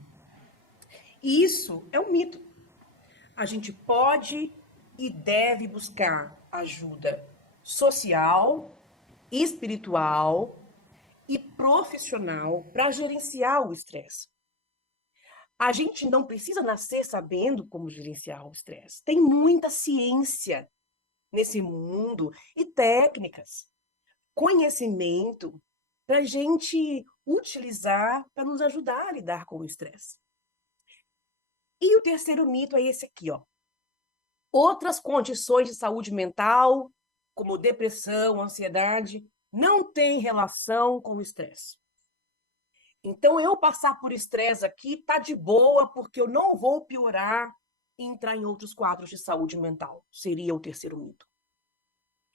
E isso é um mito. A gente pode e deve buscar ajuda social, espiritual e profissional para gerenciar o estresse. A gente não precisa nascer sabendo como gerenciar o estresse. Tem muita ciência nesse mundo e técnicas, conhecimento para a gente utilizar para nos ajudar a lidar com o estresse. E o terceiro mito é esse aqui, ó. Outras condições de saúde mental, como depressão, ansiedade, não têm relação com o estresse. Então, eu passar por estresse aqui tá de boa, porque eu não vou piorar e entrar em outros quadros de saúde mental. Seria o terceiro mito.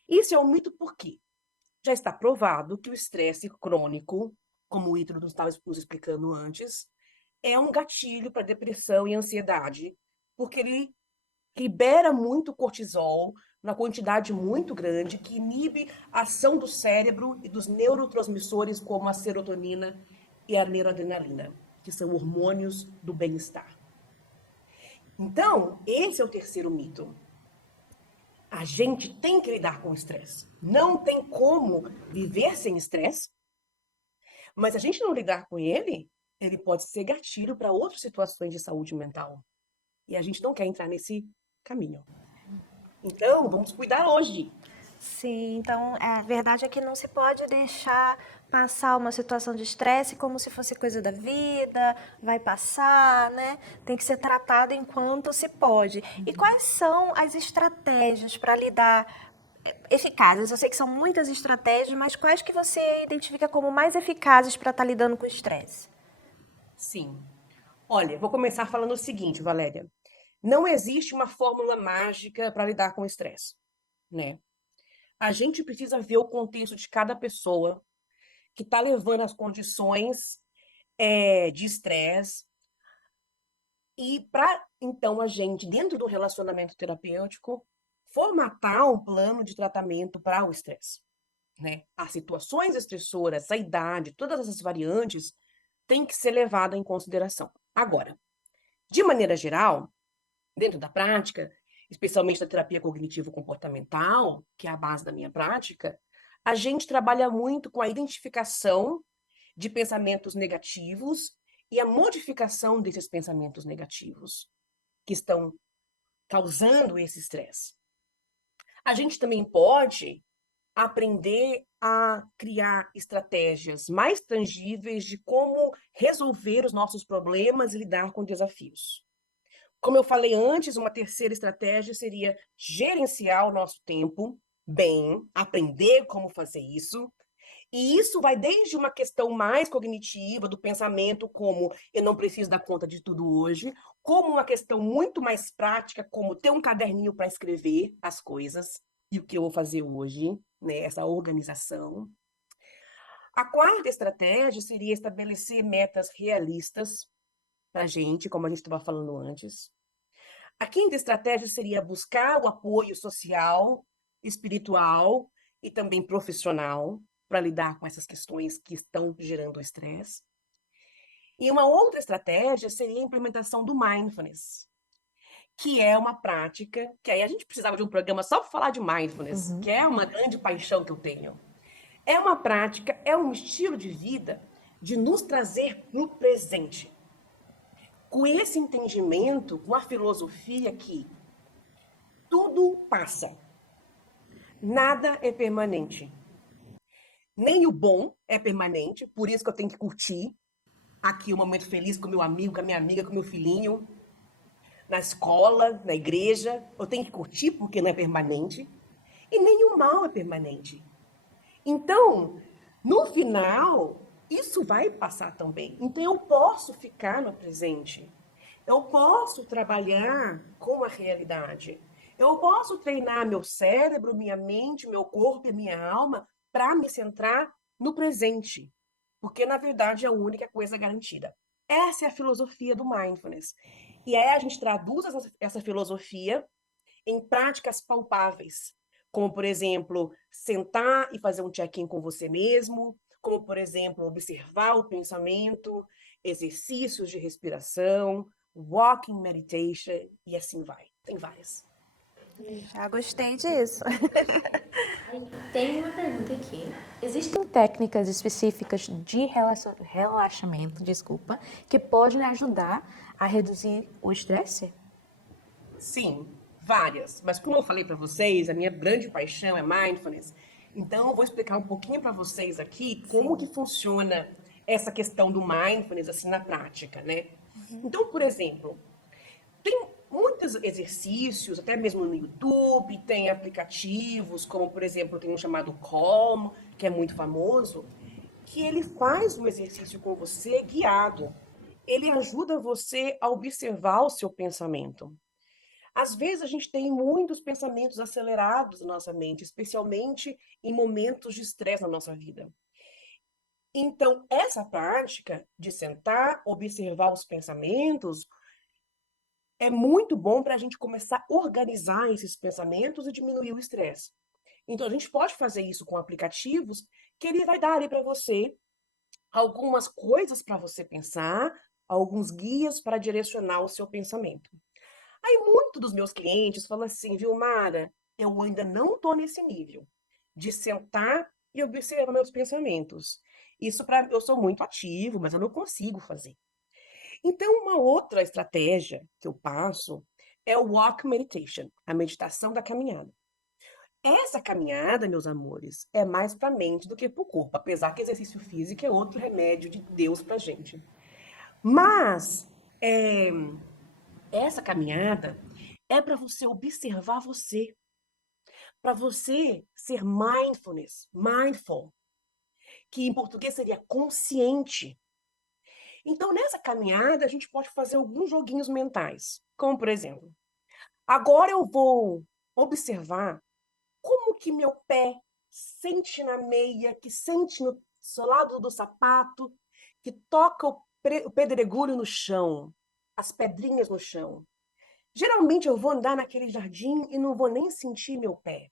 Isso é um mito por quê? Já está provado que o estresse crônico, como o Ítalo nos estava nos explicando antes, é um gatilho para depressão e ansiedade, porque ele libera muito cortisol, uma quantidade muito grande, que inibe a ação do cérebro e dos neurotransmissores como a serotonina e a noradrenalina, que são hormônios do bem-estar. Então, esse é o terceiro mito. A gente tem que lidar com o estresse. Não tem como viver sem estresse, mas se a gente não lidar com ele, ele pode ser gatilho para outras situações de saúde mental. E a gente não quer entrar nesse caminho. Então, vamos cuidar hoje. Sim, então a verdade é que não se pode deixar passar uma situação de estresse como se fosse coisa da vida, vai passar, né? Tem que ser tratado enquanto se pode. E quais são as estratégias para lidar eficazes? Eu sei que são muitas estratégias, mas quais que você identifica como mais eficazes para estar lidando com o estresse? Sim. Olha, vou começar falando o seguinte, Valéria. Não existe uma fórmula mágica para lidar com o estresse, né? A gente precisa ver o contexto de cada pessoa que está levando as condições de estresse e para, então, a gente, dentro do relacionamento terapêutico, formatar um plano de tratamento para o estresse, né? As situações estressoras, a idade, todas essas variantes têm que ser levadas em consideração. Agora, de maneira geral, dentro da prática, especialmente da terapia cognitivo-comportamental, que é a base da minha prática, a gente trabalha muito com a identificação de pensamentos negativos e a modificação desses pensamentos negativos que estão causando esse estresse. A gente também pode aprender a criar estratégias mais tangíveis de como resolver os nossos problemas e lidar com desafios. Como eu falei antes, uma terceira estratégia seria gerenciar o nosso tempo bem, aprender como fazer isso. E isso vai desde uma questão mais cognitiva, do pensamento, como eu não preciso dar conta de tudo hoje, como uma questão muito mais prática, como ter um caderninho para escrever as coisas e o que eu vou fazer hoje, né? Essa organização. A quarta estratégia seria estabelecer metas realistas para a gente, como a gente estava falando antes. A quinta estratégia seria buscar o apoio social, espiritual e também profissional para lidar com essas questões que estão gerando estresse. E uma outra estratégia seria a implementação do mindfulness, que é uma prática, que aí a gente precisava de um programa só para falar de mindfulness, que é uma grande paixão que eu tenho. É uma prática, é um estilo de vida de nos trazer para o presente. Com esse entendimento, com a filosofia que tudo passa, nada é permanente. Nem o bom é permanente, por isso que eu tenho que curtir aqui o momento feliz com meu amigo, com a minha amiga, com meu filhinho, na escola, na igreja. Eu tenho que curtir porque não é permanente. E nem o mal é permanente. Então, no final, isso vai passar também. Então, eu posso ficar no presente. Eu posso trabalhar com a realidade. Eu posso treinar meu cérebro, minha mente, meu corpo e minha alma para me centrar no presente. Porque, na verdade, é a única coisa garantida. Essa é a filosofia do mindfulness. E aí a gente traduz essa filosofia em práticas palpáveis. Como, por exemplo, sentar e fazer um check-in com você mesmo. Como, por exemplo, observar o pensamento, exercícios de respiração, walking meditation e assim vai. Tem várias. Já gostei disso. Tem uma pergunta aqui. Existem técnicas específicas de relaxamento, que podem ajudar a reduzir o estresse? Sim, várias. Mas como eu falei para vocês, a minha grande paixão é mindfulness. Então, eu vou explicar um pouquinho para vocês aqui como que funciona essa questão do mindfulness assim na prática, né? Então, por exemplo, tem muitos exercícios, até mesmo no YouTube, tem aplicativos, como, por exemplo, tem um chamado Calm, que é muito famoso, que ele faz um exercício com você guiado. Ele ajuda você a observar o seu pensamento. Às vezes, a gente tem muitos pensamentos acelerados na nossa mente, especialmente em momentos de estresse na nossa vida. Então, essa prática de sentar, observar os pensamentos, é muito bom para a gente começar a organizar esses pensamentos e diminuir o estresse. Então, a gente pode fazer isso com aplicativos que ele vai dar ali para você algumas coisas para você pensar, alguns guias para direcionar o seu pensamento. Aí, muitos dos meus clientes falam assim, viu, Mara, eu ainda não estou nesse nível de sentar e observar meus pensamentos. Isso eu sou muito ativo, mas eu não consigo fazer. Então, uma outra estratégia que eu passo é o walk meditation, a meditação da caminhada. Essa caminhada, meus amores, é mais para a mente do que para o corpo, apesar que exercício físico é outro remédio de Deus para a gente. Mas essa caminhada é para você observar você, para você ser mindful, que em português seria consciente. Então, nessa caminhada, a gente pode fazer alguns joguinhos mentais. Como, por exemplo, agora eu vou observar como que meu pé sente na meia, que sente no solado do sapato, que toca o pedregulho no chão, as pedrinhas no chão. Geralmente eu vou andar naquele jardim e não vou nem sentir meu pé.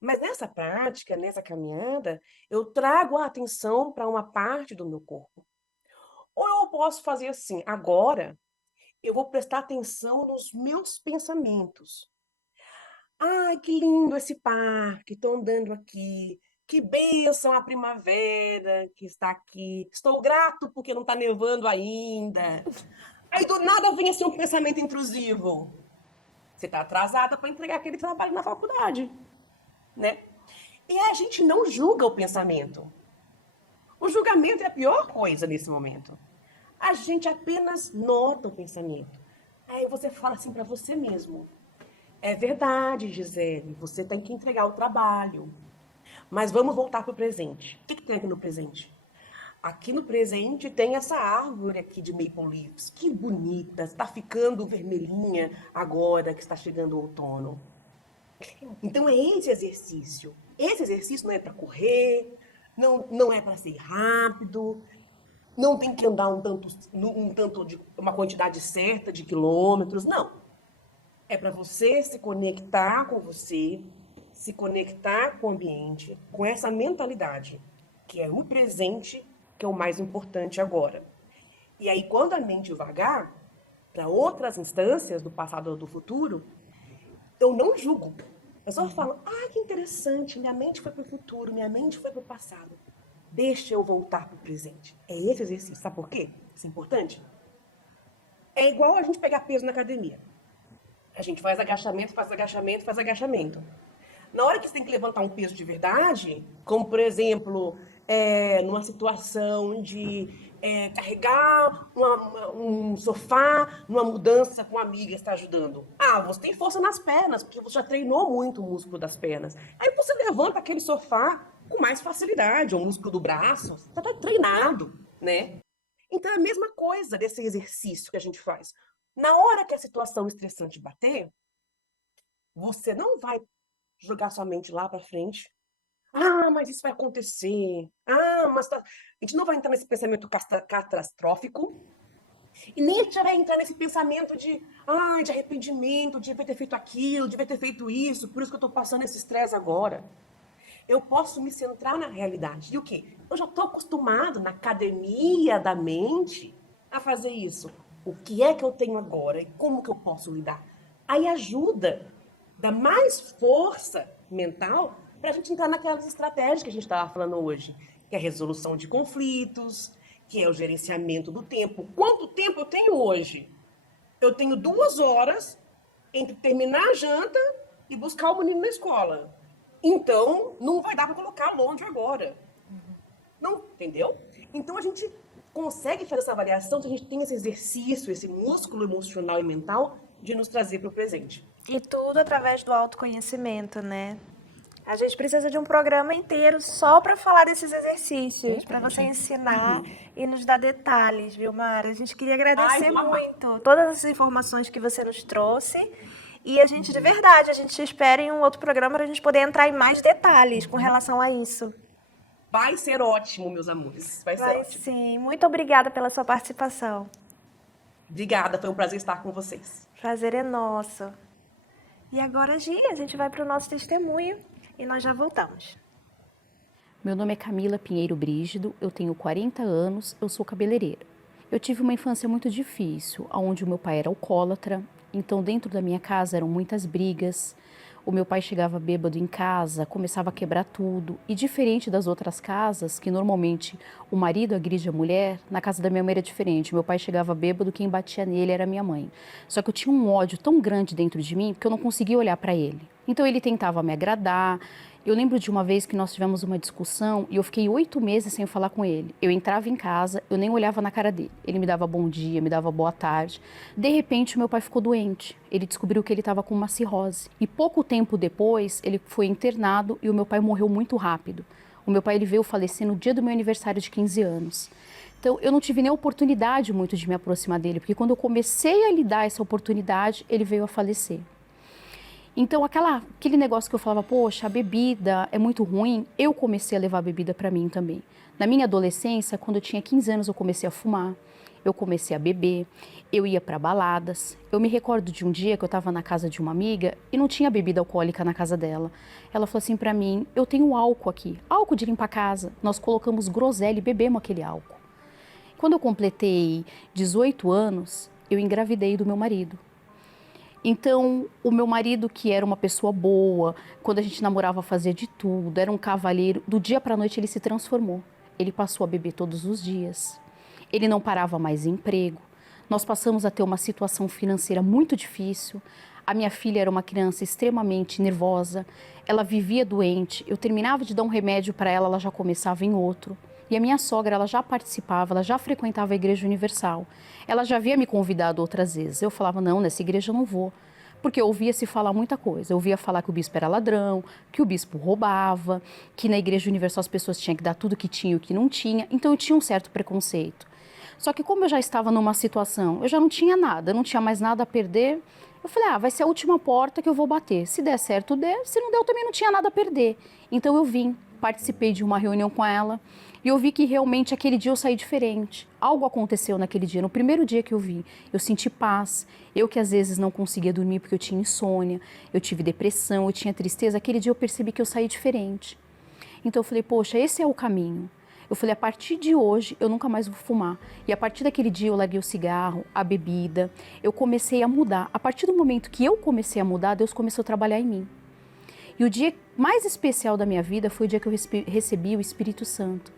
Mas nessa prática, nessa caminhada, eu trago a atenção para uma parte do meu corpo. Ou eu posso fazer assim, agora eu vou prestar atenção nos meus pensamentos. Ai, que lindo esse parque, estou andando aqui. Que bênção a primavera que está aqui. Estou grato porque não está nevando ainda. Aí do nada vem assim um pensamento intrusivo. Você está atrasada para entregar aquele trabalho na faculdade, né? E a gente não julga o pensamento. O julgamento é a pior coisa nesse momento. A gente apenas nota o pensamento. Aí você fala assim para você mesmo. É verdade, Gisele, você tem que entregar o trabalho. Mas vamos voltar para o presente. O que tem aqui no presente? Aqui no presente tem essa árvore aqui de maple leaves. Que bonita, está ficando vermelhinha agora que está chegando o outono. Então é esse exercício. Esse exercício não é para correr, não é para ser rápido, não tem que andar uma quantidade certa de quilômetros, não. É para você se conectar com você, se conectar com o ambiente, com essa mentalidade, que é o presente, que é o mais importante agora. E aí, quando a mente vagar para outras instâncias do passado ou do futuro, eu não julgo. Eu só falo, que interessante, minha mente foi para o futuro, minha mente foi para o passado. Deixa eu voltar para o presente. É esse exercício. Sabe por quê? Isso é importante. É igual a gente pegar peso na academia. A gente faz agachamento, faz agachamento, faz agachamento. Na hora que você tem que levantar um peso de verdade, como, por exemplo, numa situação de carregar um sofá, numa mudança com uma amiga que está ajudando. Você tem força nas pernas, porque você já treinou muito o músculo das pernas. Aí você levanta aquele sofá com mais facilidade, o músculo do braço, você está treinado, né? Então é a mesma coisa desse exercício que a gente faz. Na hora que a situação estressante bater, você não vai jogar sua mente lá para frente. Mas isso vai acontecer. A gente não vai entrar nesse pensamento catastrófico e nem a gente vai entrar nesse pensamento de arrependimento, de devia ter feito aquilo, devia ter feito isso, por isso que eu estou passando esse estresse agora. Eu posso me centrar na realidade. E o quê? Eu já estou acostumado na academia da mente a fazer isso. O que é que eu tenho agora e como que eu posso lidar? Aí ajuda, dá mais força mental para a gente entrar naquelas estratégias que a gente estava falando hoje, que é a resolução de conflitos, que é o gerenciamento do tempo. Quanto tempo eu tenho hoje? Eu tenho 2 horas entre terminar a janta e buscar o menino na escola. Então, não vai dar para colocar longe agora. Não, entendeu? Então, a gente consegue fazer essa avaliação se a gente tem esse exercício, esse músculo emocional e mental de nos trazer para o presente. E tudo através do autoconhecimento, né? A gente precisa de um programa inteiro só para falar desses exercícios, para você ensinar e nos dar detalhes, viu, Mara? A gente queria agradecer muito todas as informações que você nos trouxe. E a gente, de verdade, a gente te espera em um outro programa para a gente poder entrar em mais detalhes com relação a isso. Vai ser ótimo, meus amores. Vai ser ótimo. Sim. Muito obrigada pela sua participação. Obrigada, foi um prazer estar com vocês. Prazer é nosso. E agora, Gi, a gente vai para o nosso testemunho e nós já voltamos. Meu nome é Camila Pinheiro Brígido, eu tenho 40 anos, eu sou cabeleireira. Eu tive uma infância muito difícil, onde o meu pai era alcoólatra, então dentro da minha casa eram muitas brigas. O meu pai chegava bêbado em casa, começava a quebrar tudo. E diferente das outras casas, que normalmente o marido agride a mulher, na casa da minha mãe era diferente. Meu pai chegava bêbado, quem batia nele era minha mãe. Só que eu tinha um ódio tão grande dentro de mim que eu não conseguia olhar para ele. Então ele tentava me agradar. Eu lembro de uma vez que nós tivemos uma discussão e eu fiquei 8 meses sem falar com ele. Eu entrava em casa, eu nem olhava na cara dele. Ele me dava bom dia, me dava boa tarde. De repente, o meu pai ficou doente. Ele descobriu que ele estava com uma cirrose. E pouco tempo depois, ele foi internado e o meu pai morreu muito rápido. O meu pai ele veio falecer no dia do meu aniversário de 15 anos. Então, eu não tive nem oportunidade muito de me aproximar dele, porque quando eu comecei a lhe dar essa oportunidade, ele veio a falecer. Então, aquele negócio que eu falava, poxa, a bebida é muito ruim, eu comecei a levar a bebida para mim também. Na minha adolescência, quando eu tinha 15 anos, eu comecei a fumar, eu comecei a beber, eu ia para baladas. Eu me recordo de um dia que eu estava na casa de uma amiga e não tinha bebida alcoólica na casa dela. Ela falou assim para mim, eu tenho álcool aqui, álcool de limpar a casa. Nós colocamos groselha e bebemos aquele álcool. Quando eu completei 18 anos, eu engravidei do meu marido. Então, o meu marido, que era uma pessoa boa, quando a gente namorava fazia de tudo, era um cavalheiro, do dia para a noite ele se transformou. Ele passou a beber todos os dias. Ele não parava mais em emprego. Nós passamos a ter uma situação financeira muito difícil. A minha filha era uma criança extremamente nervosa. Ela vivia doente. Eu terminava de dar um remédio para ela, ela já começava em outro. E a minha sogra, ela já participava, ela já frequentava a Igreja Universal. Ela já havia me convidado outras vezes. Eu falava, não, nessa igreja eu não vou. Porque eu ouvia se falar muita coisa. Eu ouvia falar que o bispo era ladrão, que o bispo roubava, que na Igreja Universal as pessoas tinham que dar tudo que tinha e o que não tinha. Então eu tinha um certo preconceito. Só que como eu já estava numa situação, eu já não tinha nada, eu não tinha mais nada a perder. Eu falei, vai ser a última porta que eu vou bater. Se der certo, der. Se não der, eu também não tinha nada a perder. Então eu vim, participei de uma reunião com ela e eu vi que realmente aquele dia eu saí diferente. Algo aconteceu naquele dia. No primeiro dia que eu vi, eu senti paz. Eu que às vezes não conseguia dormir porque eu tinha insônia, eu tive depressão, eu tinha tristeza. Aquele dia eu percebi que eu saí diferente. Então eu falei, poxa, esse é o caminho. Eu falei, a partir de hoje eu nunca mais vou fumar. E a partir daquele dia eu larguei o cigarro, a bebida, eu comecei a mudar. A partir do momento que eu comecei a mudar, Deus começou a trabalhar em mim. E o dia mais especial da minha vida foi o dia que eu recebi o Espírito Santo.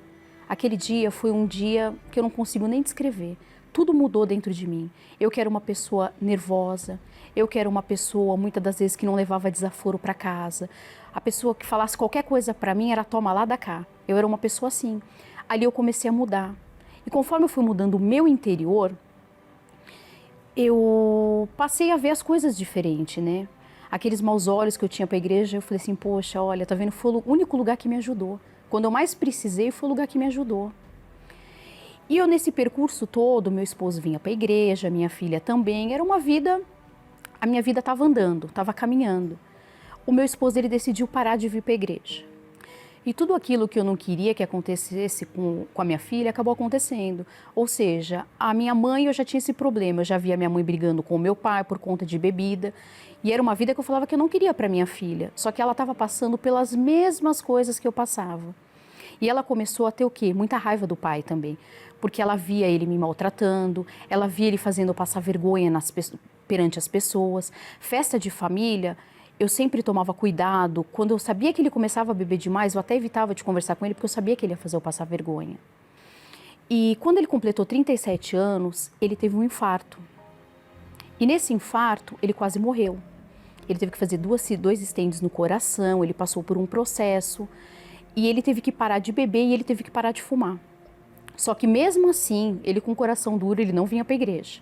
Aquele dia foi um dia que eu não consigo nem descrever. Tudo mudou dentro de mim. Eu que era uma pessoa nervosa, eu que era uma pessoa, muitas das vezes, que não levava desaforo para casa. A pessoa que falasse qualquer coisa para mim era toma lá da cá. Eu era uma pessoa assim. Ali eu comecei a mudar. E conforme eu fui mudando o meu interior, eu passei a ver as coisas diferentes, né? Aqueles maus olhos que eu tinha para a igreja, eu falei assim, poxa, olha, tá vendo? Foi o único lugar que me ajudou. Quando eu mais precisei, foi o lugar que me ajudou. E eu, nesse percurso todo, meu esposo vinha para a igreja, minha filha também. Era uma vida, a minha vida estava andando, estava caminhando. O meu esposo, ele decidiu parar de vir para a igreja. E tudo aquilo que eu não queria que acontecesse com a minha filha, acabou acontecendo. Ou seja, a minha mãe, eu já tinha esse problema. Eu já via minha mãe brigando com o meu pai por conta de bebida. E era uma vida que eu falava que eu não queria para minha filha. Só que ela estava passando pelas mesmas coisas que eu passava. E ela começou a ter o quê? Muita raiva do pai também. Porque ela via ele me maltratando, ela via ele fazendo eu passar vergonha perante as pessoas. Festa de família, eu sempre tomava cuidado. Quando eu sabia que ele começava a beber demais, eu até evitava de conversar com ele, porque eu sabia que ele ia fazer eu passar vergonha. E quando ele completou 37 anos, ele teve um infarto. E nesse infarto, ele quase morreu. Ele teve que fazer dois stents no coração, ele passou por um processo. E ele teve que parar de beber e ele teve que parar de fumar. Só que mesmo assim, ele com o coração duro, ele não vinha para a igreja.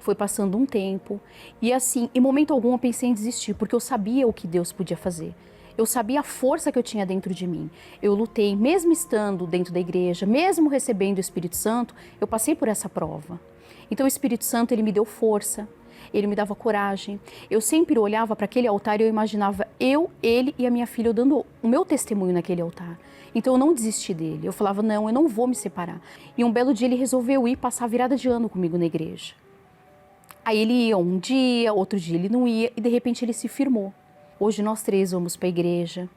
Foi passando um tempo e assim, em momento algum eu pensei em desistir, porque eu sabia o que Deus podia fazer. Eu sabia a força que eu tinha dentro de mim. Eu lutei, mesmo estando dentro da igreja, mesmo recebendo o Espírito Santo, eu passei por essa prova. Então o Espírito Santo, ele me deu força, ele me dava coragem. Eu sempre olhava para aquele altar e eu imaginava eu, ele e a minha filha dando o meu testemunho naquele altar. Então eu não desisti dele. Eu falava, não, eu não vou me separar. E um belo dia ele resolveu ir passar a virada de ano comigo na igreja. Aí ele ia um dia, outro dia ele não ia e de repente ele se firmou. Hoje nós três vamos para a igreja.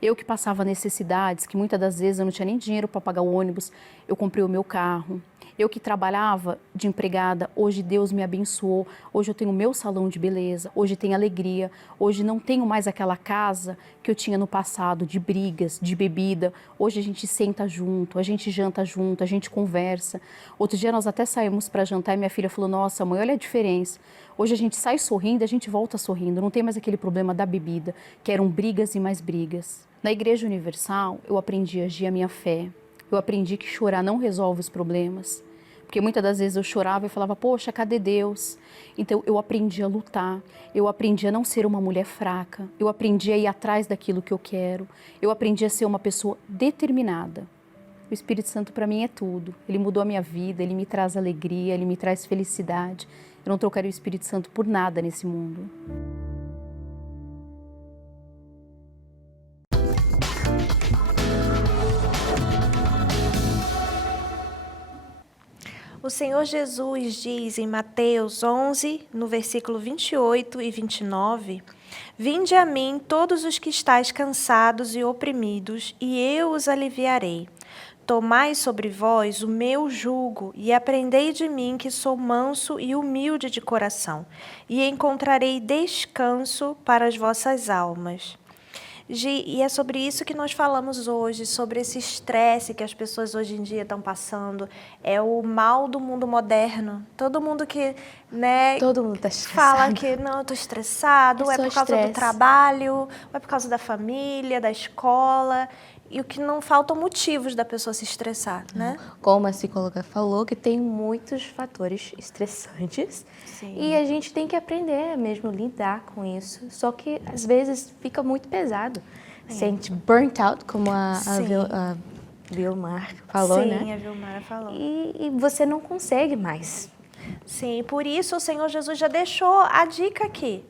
Eu que passava necessidades, que muitas das vezes eu não tinha nem dinheiro para pagar o ônibus, eu comprei o meu carro. Eu que trabalhava de empregada, hoje Deus me abençoou, hoje eu tenho o meu salão de beleza, hoje tenho alegria, hoje não tenho mais aquela casa que eu tinha no passado, de brigas, de bebida. Hoje a gente senta junto, a gente janta junto, a gente conversa. Outro dia nós até saímos para jantar e minha filha falou, nossa mãe, olha a diferença. Hoje a gente sai sorrindo, a gente volta sorrindo, não tem mais aquele problema da bebida, que eram brigas e mais brigas. Na Igreja Universal, eu aprendi a agir a minha fé. Eu aprendi que chorar não resolve os problemas, porque muitas das vezes eu chorava e falava, poxa, cadê Deus? Então eu aprendi a lutar, eu aprendi a não ser uma mulher fraca, eu aprendi a ir atrás daquilo que eu quero, eu aprendi a ser uma pessoa determinada. O Espírito Santo para mim é tudo, ele mudou a minha vida, ele me traz alegria, ele me traz felicidade. Eu não trocaria o Espírito Santo por nada nesse mundo. O Senhor Jesus diz em Mateus 11, no versículo 28 e 29, Vinde a mim todos os que estáis cansados e oprimidos, e eu os aliviarei. Tomai sobre vós o meu jugo e aprendei de mim que sou manso e humilde de coração, e encontrarei descanso para as vossas almas. Gi, e é sobre isso que nós falamos hoje, sobre esse estresse que as pessoas hoje em dia estão passando. É o mal do mundo moderno. Todo mundo que, né, Todo mundo tá estressado. fala que não, eu estou estressado, É é só por causa do estresse. trabalho, ou é por causa da família, da escola. e o que não faltam motivos da pessoa se estressar, né? Como a psicóloga falou, que tem muitos fatores estressantes. Sim. E a gente tem que aprender mesmo a lidar com isso. Só que às vezes fica muito pesado. Sente burnt out, como a Vilmar falou, Sim, né? Sim, a Vilmar falou. E você não consegue mais. Sim, por isso o Senhor Jesus já deixou a dica aqui.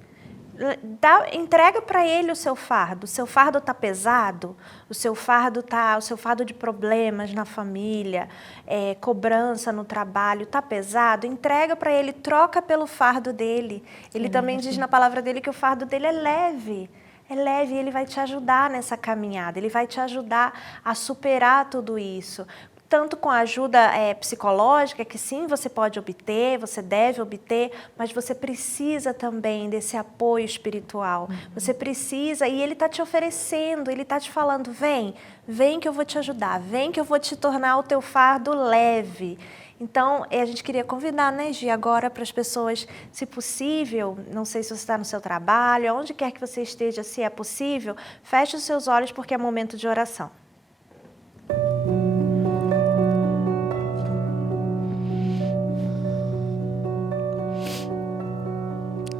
Entrega para Ele o seu fardo. O seu fardo está pesado, o seu fardo de problemas na família, cobrança no trabalho, está pesado. Entrega para Ele, troca pelo fardo dele. Ele também diz na palavra dele que o fardo dele é leve. É leve, Ele vai te ajudar nessa caminhada, Ele vai te ajudar a superar tudo isso. Tanto com a ajuda psicológica, que sim, você pode obter, você deve obter, mas você precisa também desse apoio espiritual. Você precisa, e Ele está te oferecendo, Ele está te falando, vem que eu vou te ajudar, vem que eu vou te tornar o teu fardo leve. Então, a gente queria convidar, né, Gi, agora para as pessoas, se possível, não sei se você está no seu trabalho, onde quer que você esteja, se é possível, feche os seus olhos porque é momento de oração.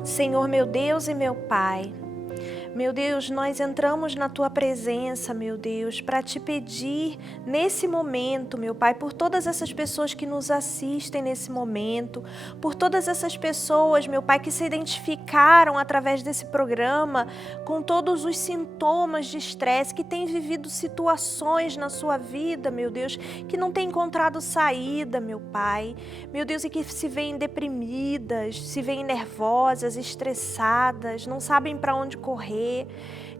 Senhor, meu Deus e meu Pai, meu Deus, nós entramos na Tua presença, meu Deus, para Te pedir nesse momento, meu Pai, por todas essas pessoas que nos assistem nesse momento, por todas essas pessoas, meu Pai, que se identificaram através desse programa com todos os sintomas de estresse, que têm vivido situações na sua vida, meu Deus, que não têm encontrado saída, meu Pai, meu Deus, e que se veem deprimidas, se veem nervosas, estressadas, não sabem para onde correr,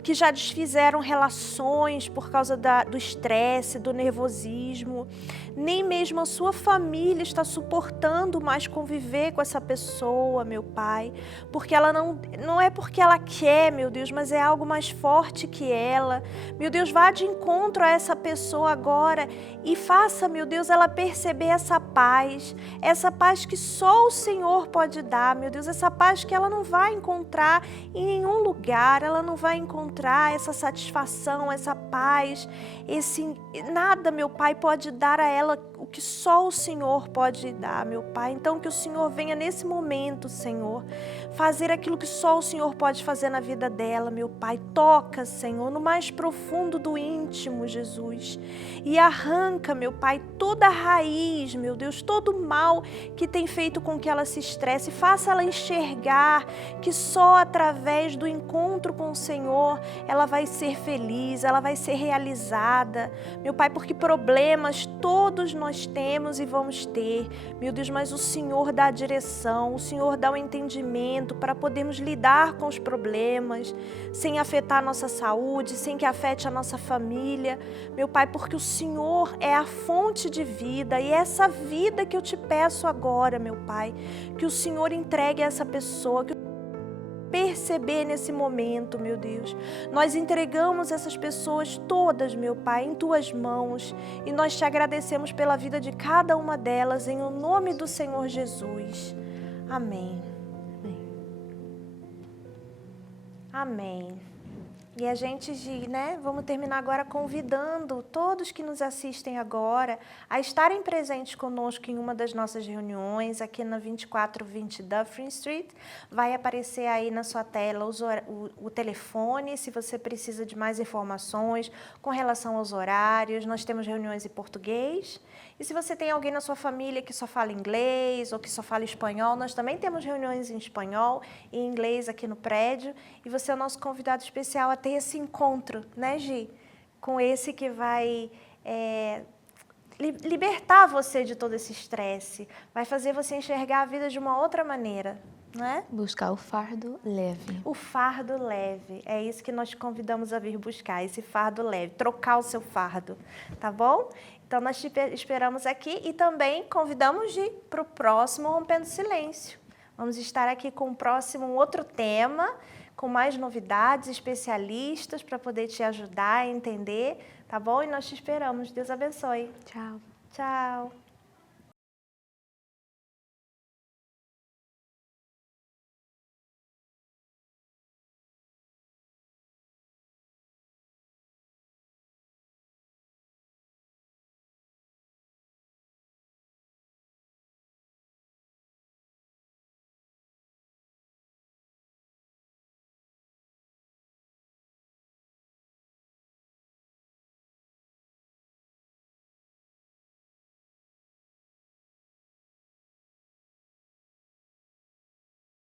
que já desfizeram relações por causa do estresse, do nervosismo. Nem mesmo a sua família está suportando mais conviver com essa pessoa, meu Pai, porque ela não é porque ela quer, meu Deus, mas é algo mais forte que ela. Meu Deus, vá de encontro a essa pessoa agora e faça, meu Deus, ela perceber essa paz que só o Senhor pode dar, meu Deus, essa paz que ela não vai encontrar em nenhum lugar, ela não vai encontrar essa satisfação, essa paz, nada, meu Pai, pode dar a ela o que só o Senhor pode dar, meu Pai. Então que o Senhor venha nesse momento, Senhor, fazer aquilo que só o Senhor pode fazer na vida dela, meu Pai. Toca, Senhor, no mais profundo do íntimo, Jesus, e arranca, meu Pai, toda a raiz, meu Deus, todo o mal que tem feito com que ela se estresse. Faça ela enxergar que só através do encontro com o Senhor ela vai ser feliz, ela vai ser realizada, meu Pai, porque problemas todos nós temos e vamos ter, meu Deus, mas o Senhor dá a direção, o Senhor dá o entendimento para podermos lidar com os problemas, sem afetar a nossa saúde, sem que afete a nossa família, meu Pai, porque o Senhor é a fonte de vida, e é essa vida que eu te peço agora, meu Pai, que o Senhor entregue a essa pessoa, que perceber nesse momento, meu Deus. Nós entregamos essas pessoas todas, meu Pai, em Tuas mãos, e nós Te agradecemos pela vida de cada uma delas, em o nome do Senhor Jesus. Amém. Amém. E a gente, né, vamos terminar agora convidando todos que nos assistem agora a estarem presentes conosco em uma das nossas reuniões aqui na 2420 Dufferin Street. Vai aparecer aí na sua tela o telefone, se você precisa de mais informações com relação aos horários. Nós temos reuniões em português. E se você tem alguém na sua família que só fala inglês ou que só fala espanhol, nós também temos reuniões em espanhol e em inglês aqui no prédio. E você é o nosso convidado especial a ter esse encontro, né, Gi? Com esse que vai libertar você de todo esse estresse, vai fazer você enxergar a vida de uma outra maneira, né? Buscar o fardo leve. O fardo leve, é isso que nós te convidamos a vir buscar, esse fardo leve, trocar o seu fardo, tá bom? Então, nós te esperamos aqui e também convidamos para o próximo Rompendo Silêncio. Vamos estar aqui com um outro tema, com mais novidades, especialistas, para poder te ajudar a entender, tá bom? E nós te esperamos. Deus abençoe. Tchau. Tchau.